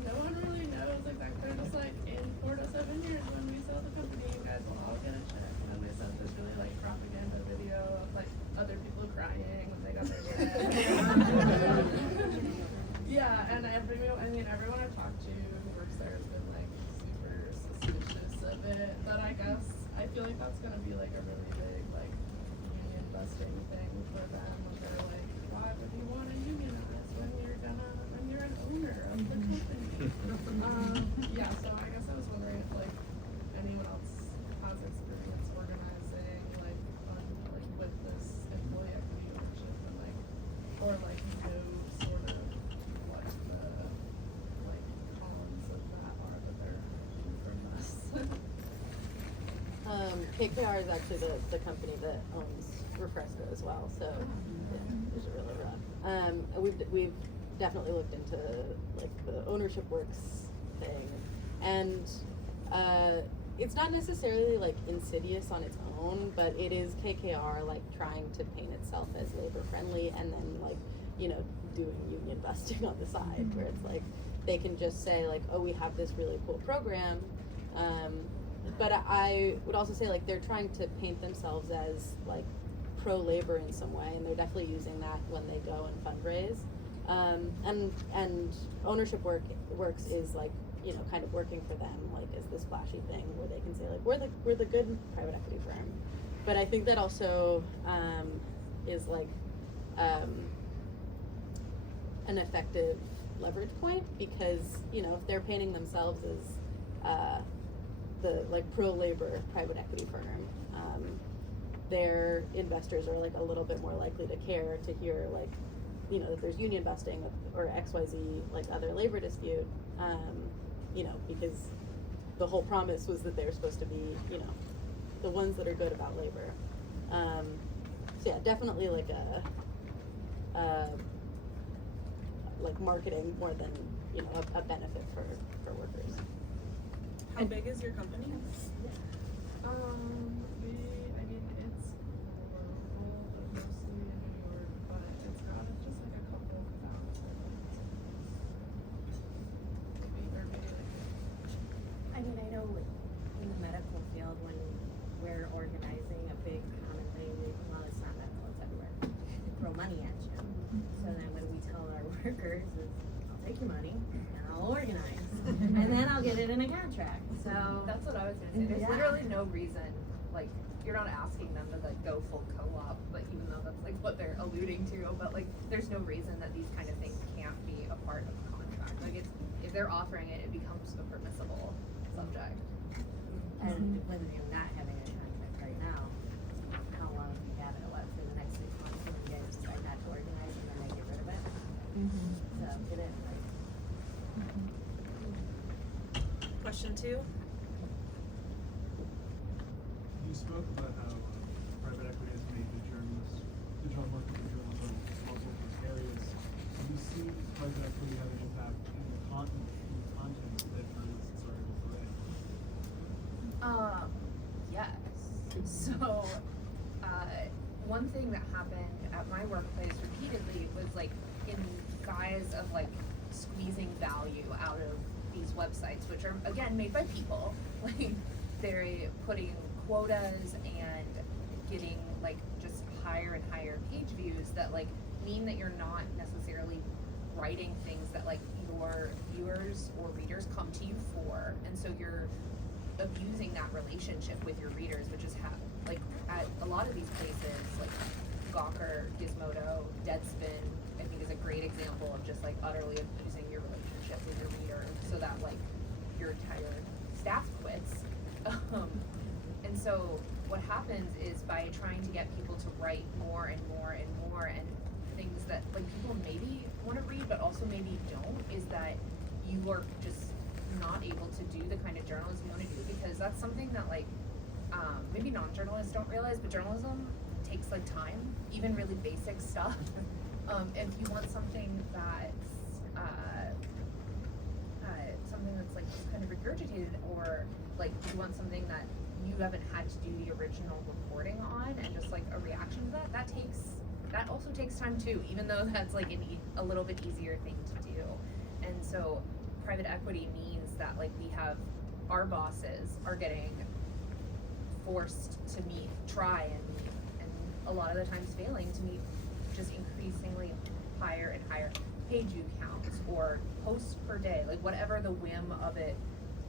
no one really knows exactly. They're just like, in 4 to 7 years when we sell the company, you guys will all get a check. And then they sent this really like propaganda video of like other people crying when they got their check. Yeah, and everyone I've talked to who works there has been like super suspicious of it. But I guess I feel like that's gonna be like a really big like union busting thing for them. When they're like, why would you want to unionize when you're an owner of the company? Yeah, so I guess I was wondering if like anyone else has experience organizing like with this employee equity ownership, and like, or like sort of what the like cons of that are that they're hearing from us. KKR is actually the company that owns Refresco as well, so yeah, those are really rough. And we've definitely looked into like the ownership works thing, and it's not necessarily like insidious on its own, but it is KKR like trying to paint itself as labor friendly, and then like, you know, doing union busting on the side, where it's like they can just say like, oh, we have this really cool program. But I would also say like they're trying to paint themselves as like pro-labor in some way, and they're definitely using that when they go and fundraise. And ownership works is like, you know, kind of working for them, like as this flashy thing where they can say like we're the good private equity firm. But I think that also is like an effective leverage point, because, you know, if they're painting themselves as the like pro-labor private equity firm, their investors are like a little bit more likely to care to hear like, you know, that there's union busting or XYZ like other labor dispute, you know, because the whole promise was that they were supposed to be, you know, the ones that are good about labor. So yeah, definitely like like marketing more than, you know, a benefit for workers. How big is your company? I mean, it's global, but mostly in New York, but it's got just like a couple thousand. Maybe like I mean, I know in the medical field, when we're organizing a big common thing, well, it's not medical, it's everywhere. They throw money at you. So then when we tell our workers is, I'll take your money and I'll organize, and then I'll get it in a contract. So That's what I was gonna say. There's Yeah. literally no reason, like, you're not asking them to like go full co-op, but even though that's like what they're alluding to, but like there's no reason that these kind of things can't be a part of the contract. Like if they're offering it, it becomes a permissible subject. And with you not having a contract right now, how long do you have it? What, for the next 6 months, when you guys decide not to organize and then they get rid of it? So get it, like, Question 2? You spoke about how private equity has made the job market for journalism more precarious. Do you see private equity having an impact in the content that journalists are able to write? Yes. So, one thing that happened at my workplace repeatedly was like in the guise of like squeezing value out of these websites, which are again made by people. Like they're putting quotas and getting like just higher and higher page views that like mean that you're not necessarily writing things that like your viewers or readers come to you for, and so you're abusing that relationship with your readers, which is like at a lot of these places, like Gawker, Gizmodo, Deadspin, I think is a great example of just like utterly abusing your relationship with your reader, so that like your entire staff quits. And so what happens is by trying to get people to write more and more and more and things that like people maybe want to read but also maybe don't, is that you are just not able to do the kind of journalism you want to do, because that's something that like maybe non-journalists don't realize, but journalism takes like time, even really basic stuff. If you want something that's something that's like just kind of regurgitated, or like you want something that you haven't had to do the original reporting on and just like a reaction to that also takes time too, even though that's like a little bit easier thing to do. And so private equity means that like our bosses are getting forced to try and a lot of the times failing to meet just increasingly higher and higher page view counts or posts per day, like whatever the whim of it,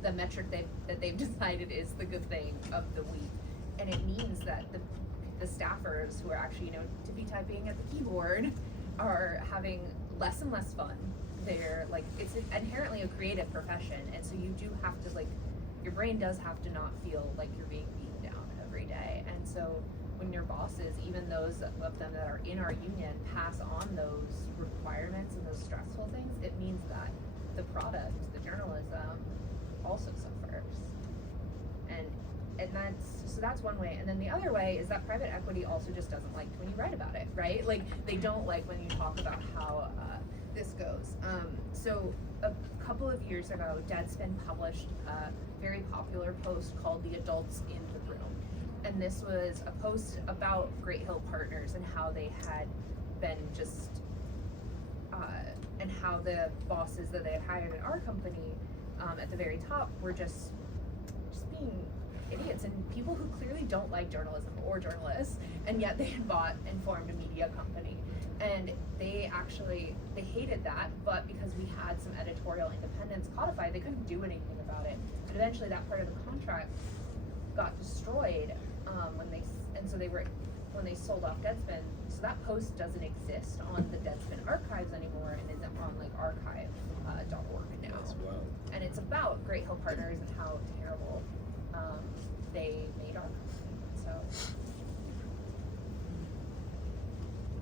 the metric that they've decided is the good thing of the week. And it means that the staffers who are actually to be typing at the keyboard are having less and less fun. They're like, it's inherently a creative profession, and so you do have to like, your brain does have to not feel like you're being beaten down every day. And so when your bosses, even those of them that are in our union, pass on those requirements and those stressful things, it means that the product, the journalism, also suffers. And that's one way. And then the other way is that private equity also just doesn't like when you write about it, right? Like they don't like when you talk about how this goes. So a couple of years ago, Deadspin published a very popular post called "The Adults in the Room," and this was a post about Great Hill Partners and how they had been just and how the bosses that they had hired in our company at the very top were just being idiots and people who clearly don't like journalism or journalists, and yet they had bought and formed a media company. And they hated that, but because we had some editorial independence codified, they couldn't do anything about it. But eventually that part of the contract got destroyed when they sold off Deadspin. So that post doesn't exist on the Deadspin archives anymore and isn't on like archive.org now. That's wild. And it's about Great Hill Partners and how terrible they made our company. So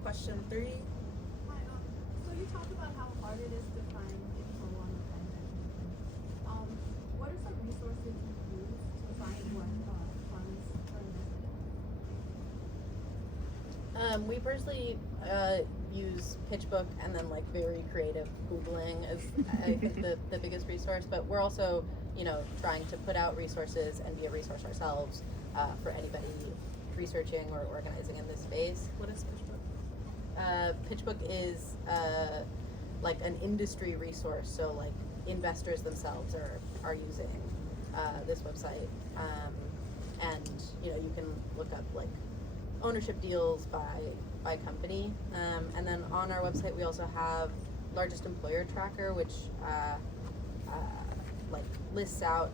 Question 3? Hi, so you talked about how hard it is to find info on the pandemic. What are some resources you use to find what funds are invested? We personally use PitchBook and then like very creative Googling is I think the biggest resource, but we're also trying to put out resources and be a resource ourselves for anybody researching or organizing in this space. What is PitchBook? PitchBook is like an industry resource, so like investors themselves are using this website, and you can look up like ownership deals by company, and then on our website we also have largest employer tracker, which like lists out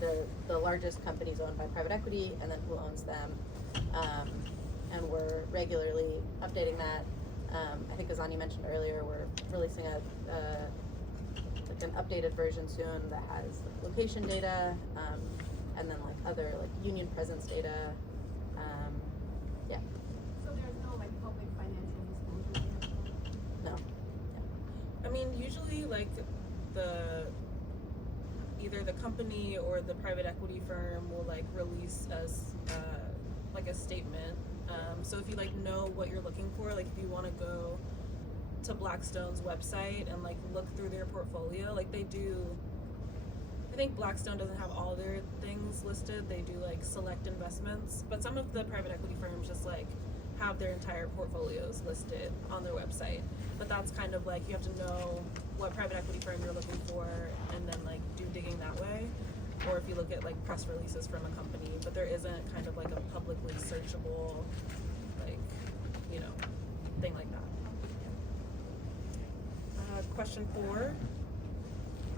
the largest companies owned by private equity and then who owns them, and we're regularly updating that. I think as Ani mentioned earlier, we're releasing like an updated version soon that has like, location data, and then like other like union presence data. Yeah. So there's no like public financial disclosure there? No. I mean, usually like either the company or the private equity firm will like release like a statement. So if you like know what you're looking for, like if you want to go to Blackstone's website and like look through their portfolio, like they do. I think Blackstone doesn't have all their things listed. They do like select investments, but some of the private equity firms just like have their entire portfolios listed on their website. But that's kind of like you have to know what private equity firm you're looking for and then like do digging that way. Or if you look at like press releases from a company, but there isn't kind of like a publicly searchable like, you know, thing like that. Question 4.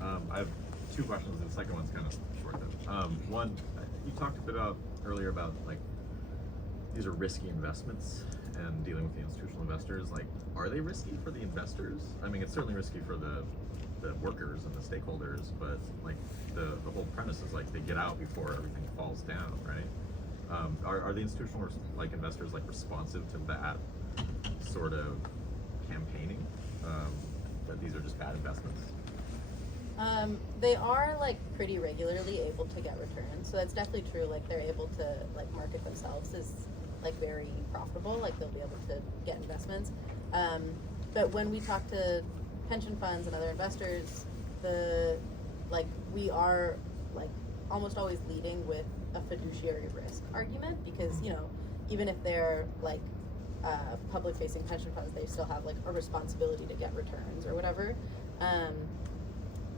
I have 2 questions. The second one's kind of short though. One, you talked a bit earlier about like these are risky investments and dealing with the institutional investors. Like, are they risky for the investors? I mean, it's certainly risky for the workers and the stakeholders, but like the whole premise is like they get out before everything falls down, right? Are the institutional like investors like responsive to that sort of campaigning? That these are just bad investments? They are like pretty regularly able to get returns, so that's definitely true. Like they're able to like market themselves as like very profitable, like they'll be able to get investments. But when we talk to pension funds and other investors, we are like almost always leading with a fiduciary risk argument, because you know, even if they're like public facing pension funds, they still have like a responsibility to get returns or whatever.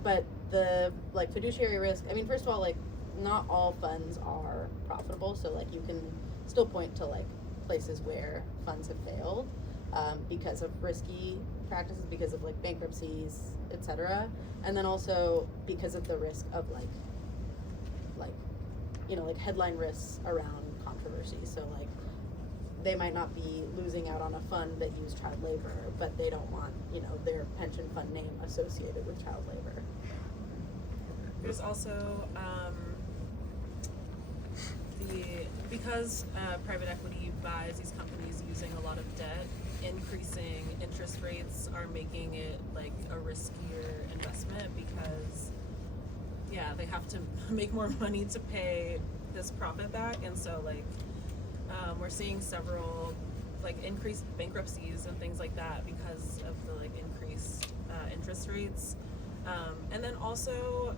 But the like fiduciary risk, I mean, first of all, like not all funds are profitable, so like you can still point to like places where funds have failed because of risky practices, because of like bankruptcies, etc. And then also because of the risk of like you know, like headline risks around controversy. So like they might not be losing out on a fund that used child labor, but they don't want, you know, their pension fund name associated with child labor. There's also because private equity buys these companies using a lot of debt, increasing interest rates are making it like a riskier investment, because they have to make more money to pay this profit back, and so like we're seeing several like increased bankruptcies and things like that because of the like increased interest rates, and then also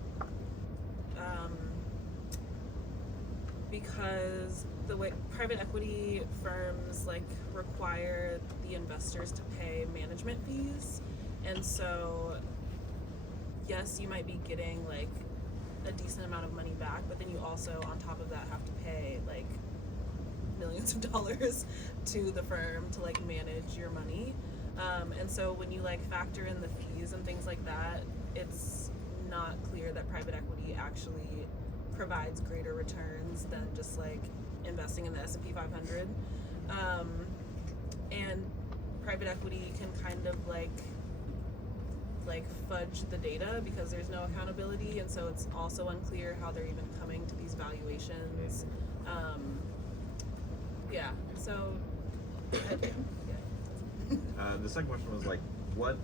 because the way private equity firms like require the investors to pay management fees, and so yes, you might be getting like a decent amount of money back, but then you also on top of that have to pay like millions of dollars to the firm to like manage your money, and so when you like factor in the fees and things like that, it's not clear that private equity actually provides greater returns than just like investing in the S&P 500, and private equity can kind of like fudge the data because there's no accountability, and so it's also unclear how they're even coming to these valuations. The second question was like, what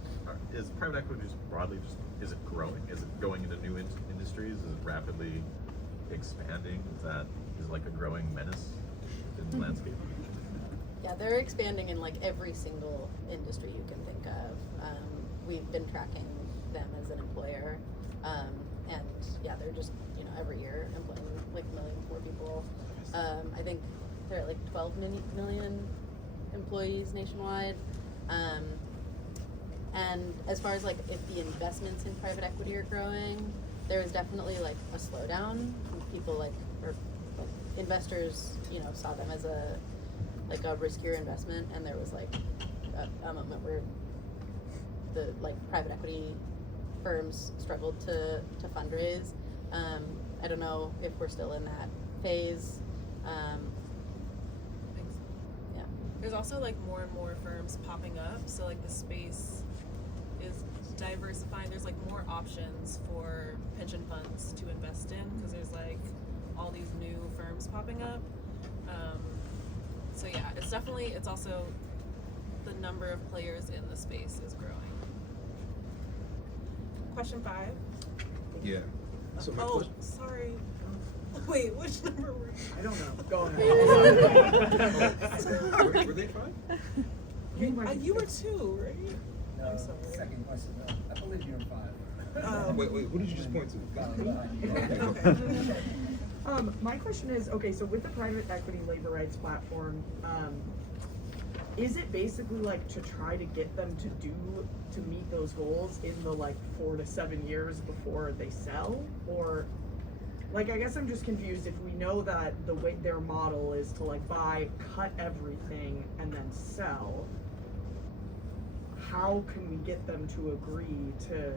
is private equity just broadly? Just is it growing? Is it going into new industries? Is it rapidly expanding? Is it like a growing menace in the landscape? Yeah, they're expanding in like every single industry you can think of. We've been tracking them as an employer, and yeah, they're just, you know, every year employing like 1 million more people. I think they're at like 12 million employees nationwide. And as far as like if the investments in private equity are growing, there is definitely like a slowdown. People like investors, you know, saw them as a riskier investment, and there was like a moment where the like private equity firms struggled to fundraise. I don't know if we're still in that phase. Yeah. There's also like more and more firms popping up, so like the space is diversifying. There's like more options for pension funds to invest in because there's like all these new firms popping up. So yeah, it's also the number of players in the space is growing. Question 5. Yeah. So my Oh, question. sorry. Wait, which number were you? I don't know. Go ahead. Were they 5? You were 2, right? No, I'm sorry. second question, though. I believe you were 5. Oh. Wait, who did you just point to? Okay. My question is, okay, so with the private equity labor rights platform, is it basically like to try to get them to meet those goals in the like 4 to 7 years before they sell? Or like, I guess I'm just confused if we know that the way their model is to like buy, cut everything and then sell, how can we get them to agree to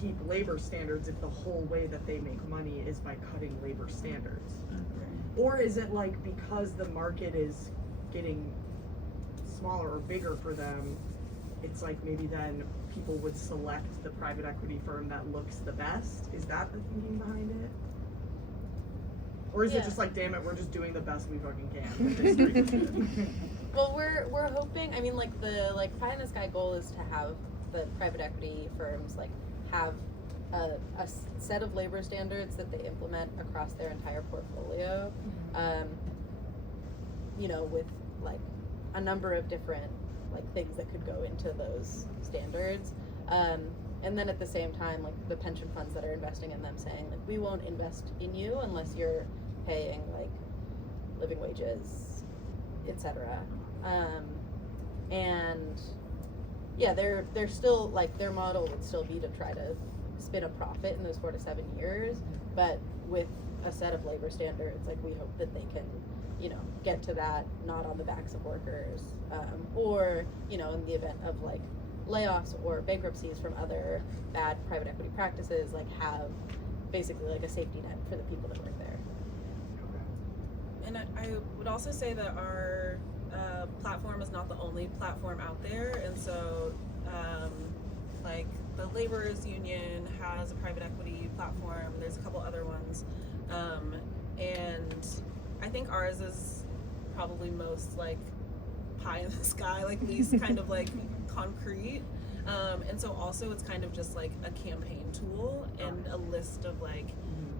keep labor standards if the whole way that they make money is by cutting labor standards? Or is it like because the market is getting smaller or bigger for them, it's like maybe then people would select the private equity firm that looks the best? Is that the thinking behind it? Or is it Yeah. just like, damn it, we're just doing the best we fucking can with this street? Well, we're hoping. I mean, like the pie in the sky goal is to have the private equity firms like have a set of labor standards that they implement across their entire portfolio. You know, with like a number of different like things that could go into those standards. And then at the same time, like the pension funds that are investing in them saying like, we won't invest in you unless you're paying like living wages, etc. And yeah, they're still like their model would still be to try to spin a profit in those 4 to 7 years, but with a set of labor standards, like we hope that they can, you know, get to that not on the backs of workers, or you know, in the event of like layoffs or bankruptcies from other bad private equity practices, like have basically like a safety net for the people that work there. And I would also say that our platform is not the only platform out there, and so like the laborers union has a private equity platform. There's a couple other ones, and I think ours is probably most like pie in the sky, like least kind of like concrete. And so also it's kind of just like a campaign tool and a list of like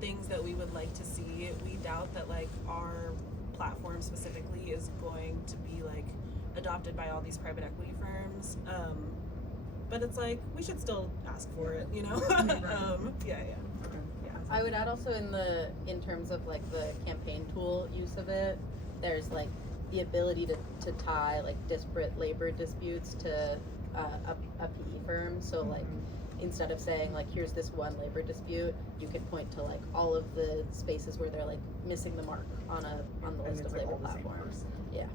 things that we would like to see. We doubt that like our platform specifically is going to be like adopted by all these private equity firms. But it's like we should still ask for it, you know? Yeah. I would add also in terms of like the campaign tool use of it, there's like the ability to tie like disparate labor disputes to a PE firm. So like instead of saying like here's this one labor dispute, you could point to like all of the spaces where they're like missing the mark on the list of like labor all the same platforms. person. Yeah.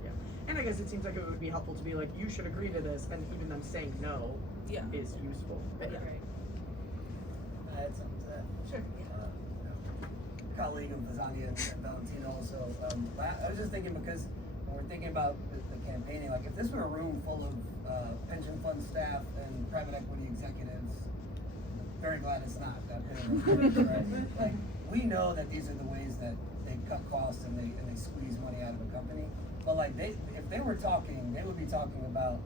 And I guess it seems like it would be helpful to be like, you should agree to this, and even them saying no Yeah. is useful. Right. Yeah. I had something to that. Sure. Colleague of Lasagna and Valentino also. I was just thinking because when we're thinking about the campaigning, like if this were a room full of pension fund staff and private equity executives, very glad it's not that big of a room, right? Like we know that these are the ways that they cut costs and they squeeze money out of a company. But like if they were talking, they would be talking about,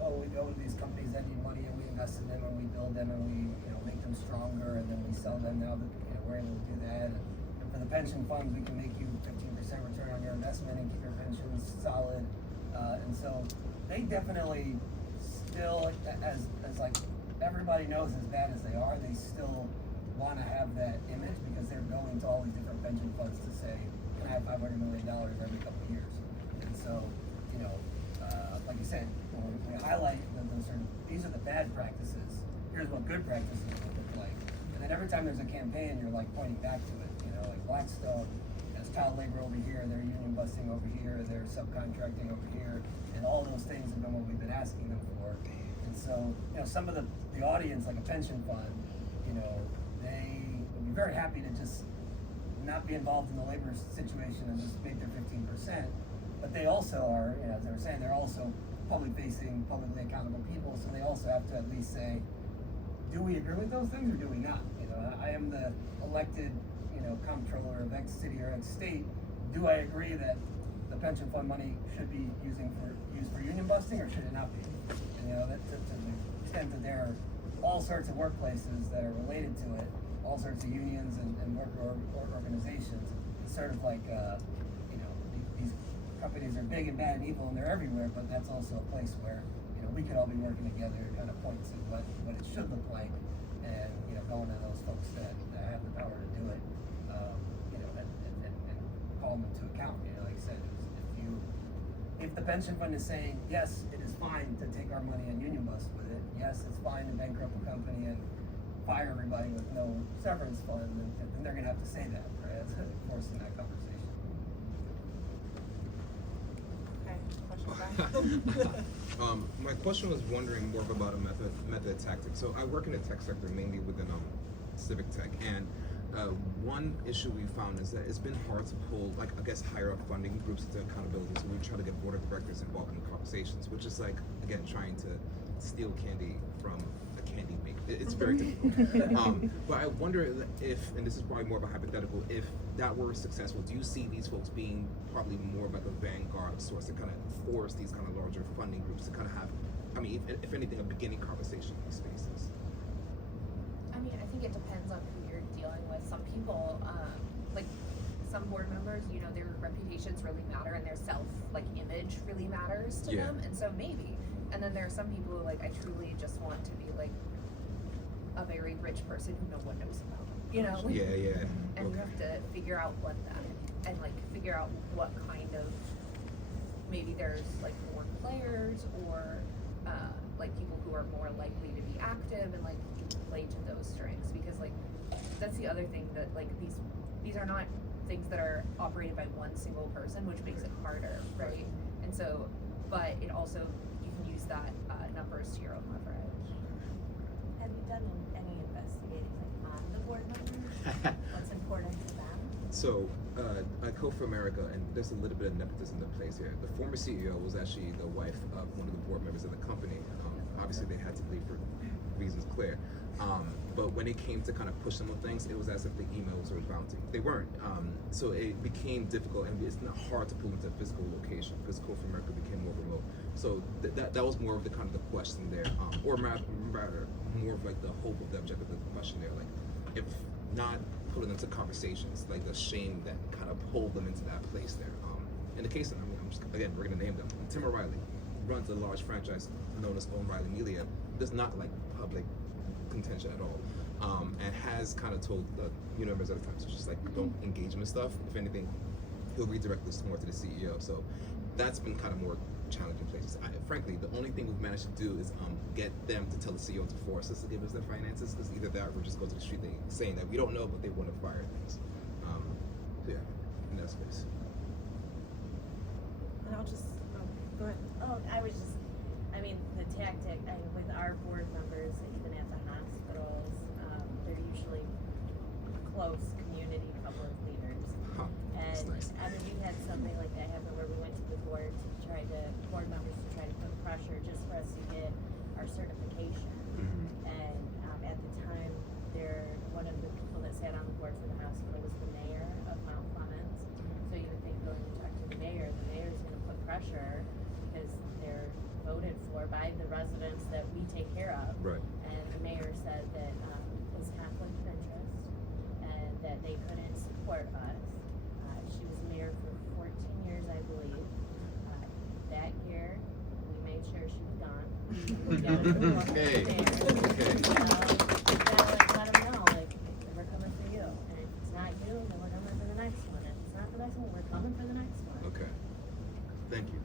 oh, we go to these companies that need money and we invest in them and we build them and we make them stronger and then we sell them now that we're able to do that. And for the pension funds, we can make you 15% return on your investment and keep your pensions solid. And so they definitely still, as like everybody knows, as bad as they are, they still want to have that image because they're going to all these different pension funds to say, can I have $500 million every couple of years? And so, like you said, when we highlight these are the bad practices, here's what good practices would look like. And then every time there's a campaign, you're like pointing back to it, like Blackstone has child labor over here, they're union busting over here, they're subcontracting over here, and all those things have been what we've been asking them for. And so, some of the audience, like a pension fund, they would be very happy to just not be involved in the labor situation and just make their 15%. But but they also are, you know, as they were saying, they're also public facing, publicly accountable people, so they also have to at least say, do we agree with those things or do we not? You know, I am the elected, you know, comptroller of X city or X state. Do I agree that the pension fund money should be used for union busting or should it not be? And, you know, that to the extent that there are all sorts of workplaces that are related to it, all sorts of unions and worker organizations, it's sort of like, you know, these companies are big and bad and evil and they're everywhere, but that's also a place where, you know, we could all be working together to kind of point to what it should look like and, you know, going to those folks that have the power to do it, you know, and call them to account. You know, like I said, if the pension fund is saying, yes, it is fine to take our money and union bust with it, yes, it's fine to bankrupt a company and fire everybody with no severance fund, then they're gonna have to say that, right? That's of course in that conversation. Okay, question back. My question was wondering more about a method tactic. So I work in the tech sector, mainly within civic tech, and one issue we found is that it's been hard to pull, like, I guess, higher up funding groups into accountability. So we try to get board of directors involved in the conversations, which is like, again, trying to steal candy from a candy maker. It's very difficult. But I wonder if, and this is probably more of a hypothetical, if that were successful, do you see these folks being probably more of like a vanguard source to kind of force these kind of larger funding groups to kind of have, I mean, if anything, a beginning conversation in these spaces? I mean, I think it depends on who you're dealing with. Some people, like some board members, you know, their reputations really matter and their image really matters to them, and so maybe. And then there are some people who, like, I truly just want to be like a very rich person who no one knows about, you know? And you have to figure out what that, and like figure out what kind of, maybe there's like more players or like people who are more likely to be active and like play to those strengths, because like that's the other thing, that like these are not things that are operated by one single person, which makes it harder, right? And so, but it also, you can use that numbers to your own leverage. Have you done any investigating like on the board members? What's important to them? So, I Code for America, and there's a little bit of nepotism that plays here. The former CEO was actually the wife of one of the board members of the company. Obviously, they had to leave for reasons clear. But when it came to kind of push some of things, it was as if the emails were bounty. They weren't. So it became difficult, and it's not hard to pull into a physical location because Code for America became more remote. So that was more of the kind of the question there, or rather more of like the hope of the objective of the question there. Like, if not pulling into conversations, like the shame that kind of pulled them into that place there. In the case of, again, we're gonna name them. Tim O'Reilly runs a large franchise known as O'Reilly Media. Does not like public contention at all, and has kind of told the members at the time, so just like, don't engage in stuff. If anything, he'll redirect this more to the CEO. So that's been kind of more challenging places. Frankly, the only thing we've managed to do is get them to tell the CEO to force us to give us their finances, because either that or just go to the street saying that we don't know, but they want to fire things. So yeah, in that space. And I'll just, go ahead. Oh, I mean, the tactic, with our board members, even at the hospitals, they're usually close community public leaders. That's And nice. I mean, we had something like that happen where we went to the board board members to try to put pressure just for us to get our certification. And at the time, one of the people that sat on the board for the hospital was the mayor of Mount Clemens. So you would think, going to talk to the mayor's gonna put pressure because they're voted for by the residents that we take care of. Right. And the mayor said that it was conflict of interest and that they couldn't support us. She was mayor for 14 years, I believe. That year, we made sure she was gone. We got a new one Okay. there. Okay. We gotta let them know, like, we're coming for you. And if it's not you, then we're coming for the next one. If it's not the next one, we're coming for the next one. Okay. Thank you.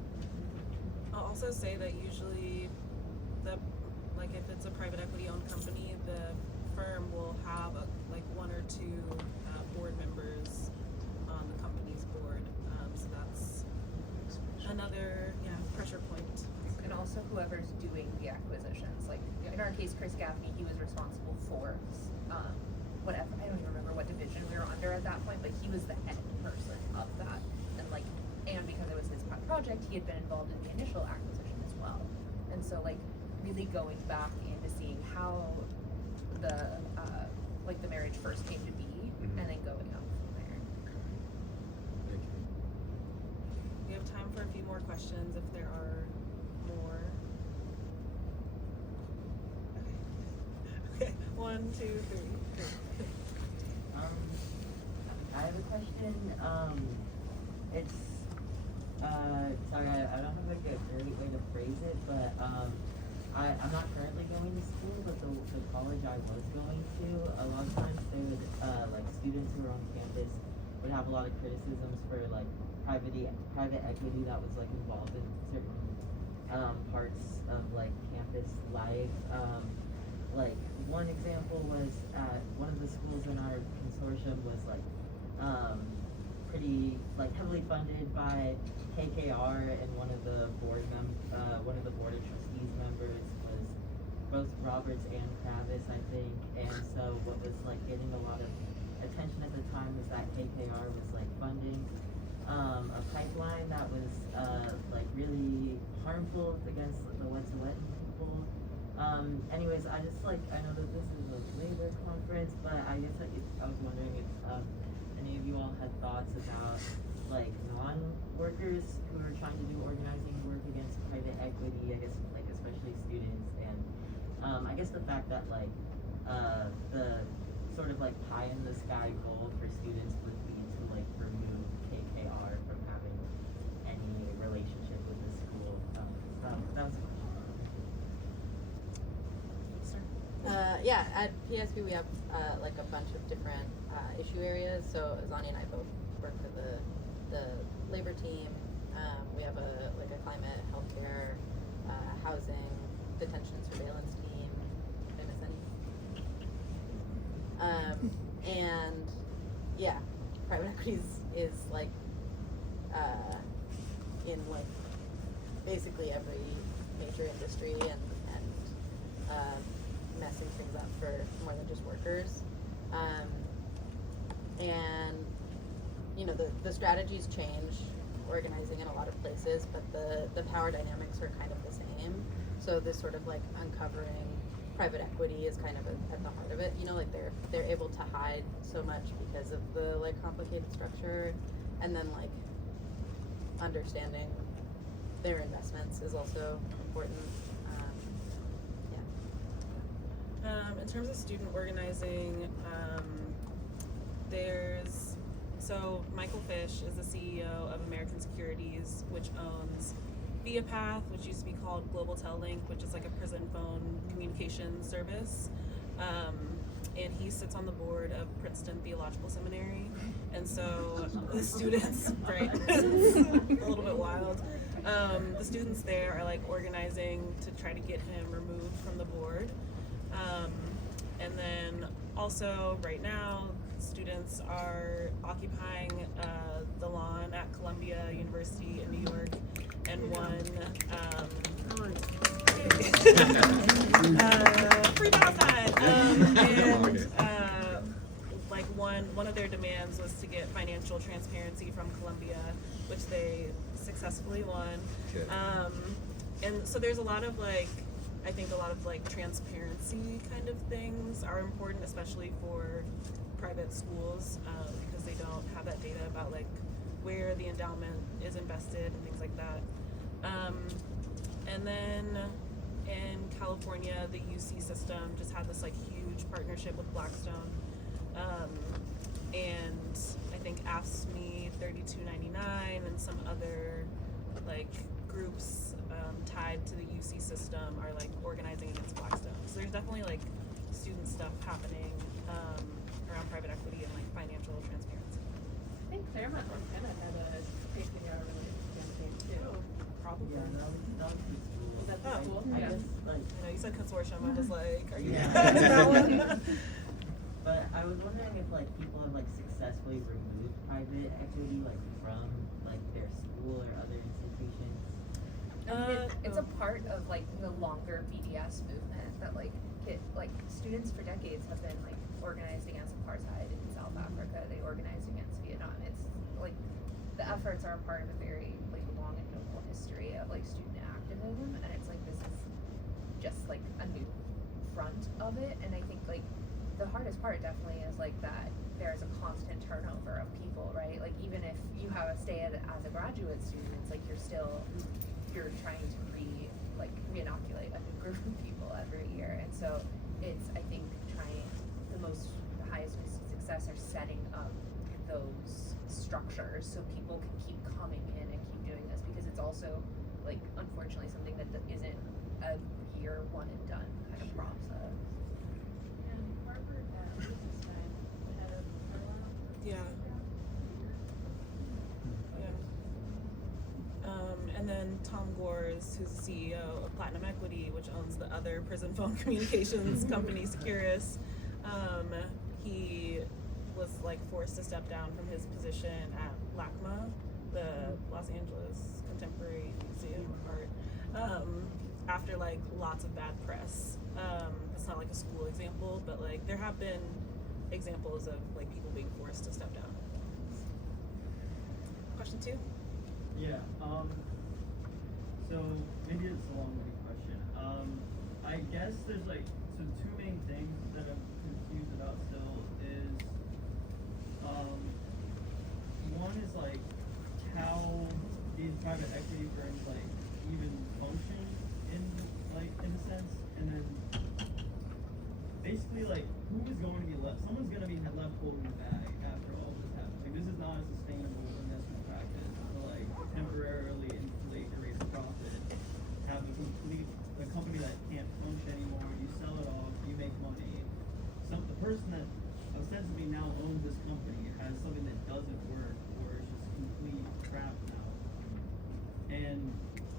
I'll also say that usually if it's a private equity owned company, the firm will have like one or two board members on the company's board. So that's another pressure point. And also whoever's doing the acquisitions. Like in our case, Chris Gaffney, he was responsible for whatever, I don't even remember what division we were under at that point, but he was the head person of that. And because it was his pet project, project, he had been involved in the initial acquisition as well. And so like really going back into seeing how the like the marriage first came to be, and then going up from there. Thank you. We have time for a few more questions if there are more. Okay. 1, 2, 3. I have a question. It's sorry, I don't have like a great way to phrase it, but I'm not currently going to school, but the college I was going to, a lot of times they would like students who were on campus would have a lot of criticisms for like private equity that was like involved in certain parts of like campus life. Like one example was at one of the schools in our consortium was like pretty like heavily funded by KKR, and one of the board of trustees members was both Roberts and Travis, I think. And so what was like getting a lot of attention at the time was that KKR was like funding a pipeline that was like really harmful against the Wet'suwet'en people. Anyways, I just like, I know that this is a labor conference, but I guess I was wondering if any of you all had thoughts about like non-workers who are trying to do organizing work against private equity, I guess like especially students, and I guess the fact that like the sort of like pie in the sky goal for students would be to like remove KKR from having any relationship with the school. That was a question. Yeah, at PSP we have like a bunch of different issue areas. So Azani and I both work for the labor team. We have a climate, healthcare, housing, detention, surveillance team. Did I miss any? And yeah, private equity is like in like basically every major industry and messing things up for more than just workers. And you know, the strategies change organizing in a lot of places, but the power dynamics are kind of the same. So this sort of like uncovering private equity is kind of at the heart of it. You know, like they're able to hide so much because of the like complicated structure, and then like understanding their investments is also important. In terms of student organizing, so Michael Fish is the CEO of American Securities, which owns ViaPath, which used to be called Global Tellink, which is like a prison phone communication service. And he sits on the board of Princeton Theological Seminary. And so the students, right, it's a little bit wild. The students there are like organizing to try to get him removed from the board. And then also right now, students are occupying the lawn at Columbia University in New York, and free Palestine. Like one of their demands was to get financial transparency from Columbia, which they successfully won. Okay. And so there's a lot of like, I think a lot of like transparency kind of things are important, especially for private schools, because they don't have that data about like where the endowment is invested and things like that. And then in California, the UC system just had this like huge partnership with Blackstone, and I think AFSCME 3299 and some other like groups tied to the UC system are like organizing against Blackstone. So there's definitely like student stuff happening around private equity and like financial transparency. I think Claremont Montana had a KKR related campaign too. Probably. Yeah, that was pretty cool. Is that Oh, cool? I Yeah. guess like You know, you said consortium, I was like, are you Yeah. that one? But I was wondering if like people have like successfully removed private equity like from like their school or other institutions. It's a part of like the longer BDS movement that like students for decades have been like organized against apartheid in South Africa. They organized against Vietnam. It's like the efforts are a part of a very like long and noble of it, and I think like the hardest part definitely is like that there's a constant turnover of people, right? Like even if you have a stay as a graduate student, it's like you're trying to re-inoculate a new group of people every year, and so it's, I think, the highest risks of success are setting up those structures so people can keep coming in and keep doing this, because it's also like unfortunately something that isn't a year one and done kind of process. And Harvard business time had a parallel. Yeah. And then Tom Gores, who's the CEO of Platinum Equity, which owns the other prison phone communications company, Securus. He was like forced to step down from his position at LACMA, the Los Angeles Contemporary Museum of Art, after like lots of bad press. It's not like a school example, but like there have been examples of like people being forced to step down. Question 2? Yeah, so maybe it's a long-winded question. I guess there's like, so two main things that I'm confused about still is, one is like how these private equity firms like even function in a sense, and then basically like who is going to be left, someone's going to be left holding the bag after all this happens. Like this is not a sustainable investment practice to like temporarily inflate your rate of profit, have a company that can't function anymore, you sell it off, you make money. The person that ostensibly now owns this company has something that doesn't work or is just complete crap now. And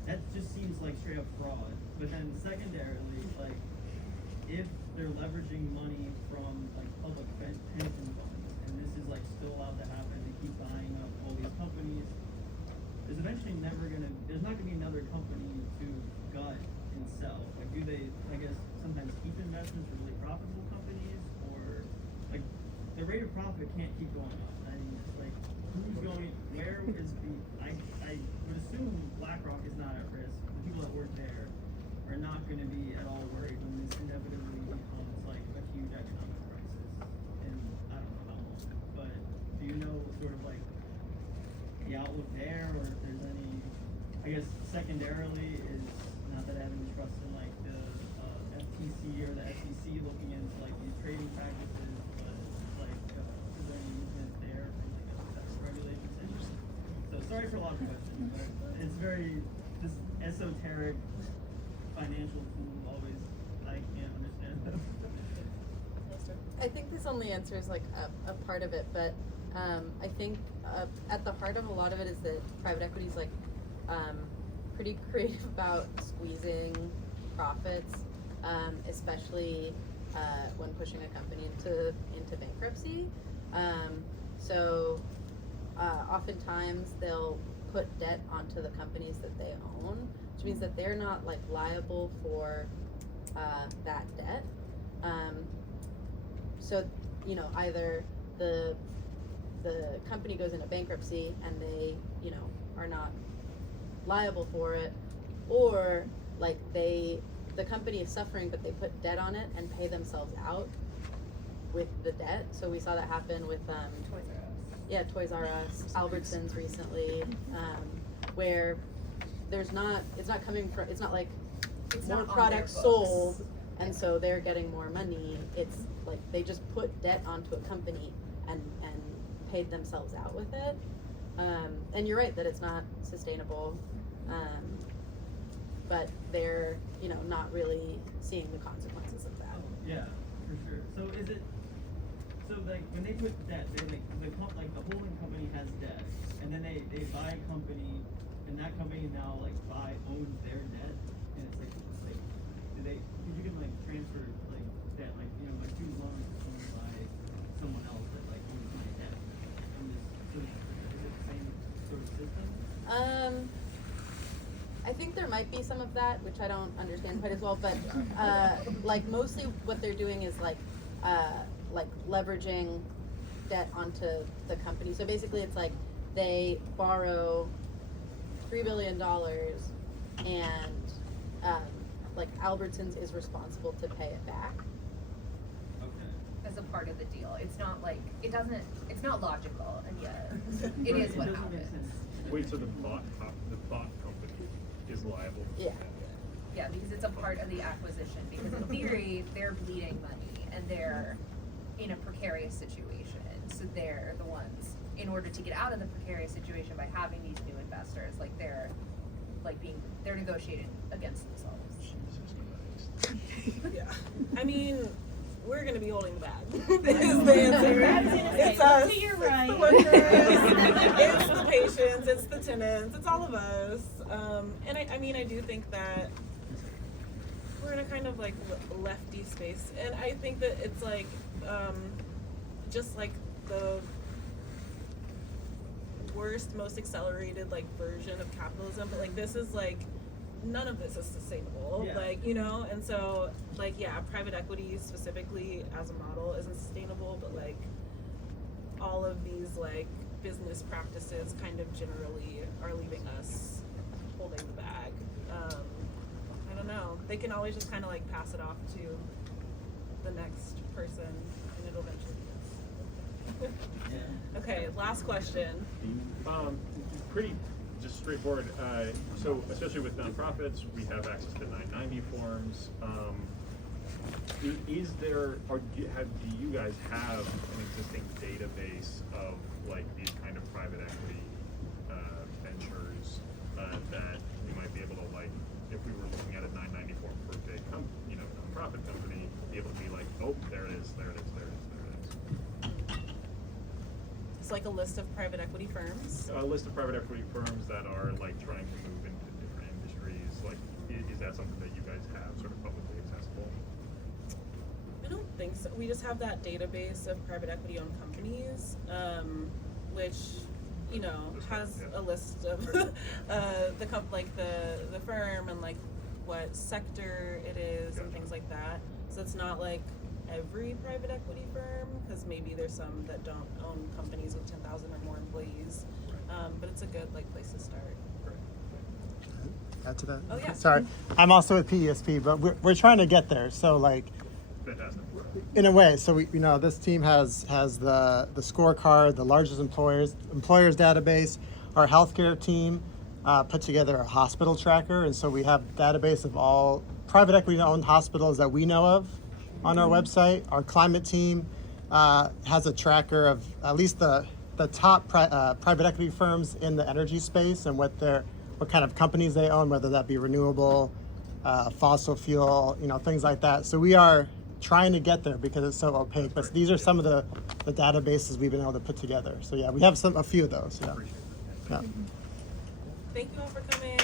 that just seems like straight up fraud. But then secondarily, like if they're leveraging money from like public pension funds, and this is like still allowed to happen, they keep buying up all these companies, there's eventually there's not gonna be another company to gut and sell. Like do they, I guess, sometimes keep investments for really profitable companies, or like the rate of profit can't keep going up. I mean, it's like where is I would assume BlackRock is not at risk. The people that work there are not gonna be at all worried when this inevitably becomes like a huge economic crisis in I don't know how long. But do you know sort of like the outlook there, or if there's any, I guess secondarily is, not that I have any trust in like the FTC or the SEC looking into like these trading practices, but like is there any movement there from like a federal regulation standpoint? So sorry for a lot of questions, but it's very, this esoteric financial tool always, I can't understand them. I think this only answers like a part of it, but I think at the heart of a lot of it is that private equity is like pretty creative about squeezing profits, especially when pushing a company into bankruptcy. So oftentimes they'll put debt onto the companies that they own, which means that they're not like liable for that debt. So you know, either the company goes into bankruptcy and they, you know, are not liable for it, or like the company is suffering but they put debt on it and pay themselves out with the debt. So we saw that happen with Toys R Us. Yeah, Toys R Us, Albertsons recently, where it's not coming from, it's not like It's more not on products their sold books. and so they're getting more money. It's like they just put debt onto a company and paid themselves out with it. And you're right that it's not sustainable, but they're, you know, not really seeing the consequences of that. Yeah, for sure. So is it, so like when they put debt, they like the holding company has debt, and then they buy a company, and that company now like owns their debt, and it's like do they, because you can like transfer like debt, like you know, like student loans owned by someone else that like owns my debt. So is it the same sort of system? I think there might be some of that, which I don't understand quite as well, but like mostly what they're doing is like leveraging debt onto the company. So basically it's like they borrow $3 billion and like Albertsons is responsible to pay it back. as a part of the deal. It's not like, it's not logical, and yet it is what happens. Wait, so the bot company is liable? Yeah. Yeah, because it's a part of the acquisition, because in theory, they're bleeding money and they're in a precarious situation. So they're the ones, in order to get out of the precarious situation by having these new investors, like they're negotiating against themselves. Yeah. I mean, we're gonna be holding the bag. Is the answer. It's us. So you're right. It's the workers. It's the patients. It's the tenants. It's all of us. And I mean, I do think that we're in a kind of like lefty space, and I think that it's like just like the worst, most accelerated like version of capitalism. But like this is like none of this is sustainable. Yeah. Like, you know, and so like yeah, private equity specifically as a model isn't sustainable, but like all of these like business practices kind of generally are leaving us holding the bag. I don't know. They can always just kind of like pass it off to the next person, and it'll eventually be us. Okay, last question. Pretty just straightforward. So especially with nonprofits, we have access to 990 forms. Is there, or do you guys have an existing database of like these kind of private equity ventures that we might be able to, like, if we were looking at a 990 form for a big nonprofit company, be able to be like, oh, there it is, there it is, there it is, there it is. It's like a list of private equity firms. A list of private equity firms that are like trying to move into different industries. Like, is that something that you guys have sort of publicly accessible? I don't think so. We just have that database of private equity owned companies, which, you know, has a list of the firm and like what sector it is and things like that. So it's not like every private equity firm, because maybe there's some that don't own companies with 10,000 or more employees. But it's a good like place to start. Add to that? Oh, yeah. Sorry, I'm also with PESP, but we're trying to get there. So like, Fantastic. in a way, so we, you know, this team has the scorecard, the largest employers database. Our healthcare team put together a hospital tracker, and so we have a database of all private equity owned hospitals that we know of on our website. Our climate team has a tracker of at least the top private equity firms in the energy space and what kind of companies they own, whether that be renewable, fossil fuel, you know, things like that. So we are trying to get there because it's so opaque. But these are some of the databases we've been able to put together. So yeah, we have a few of those. Yeah. Yeah. Thank you all for coming.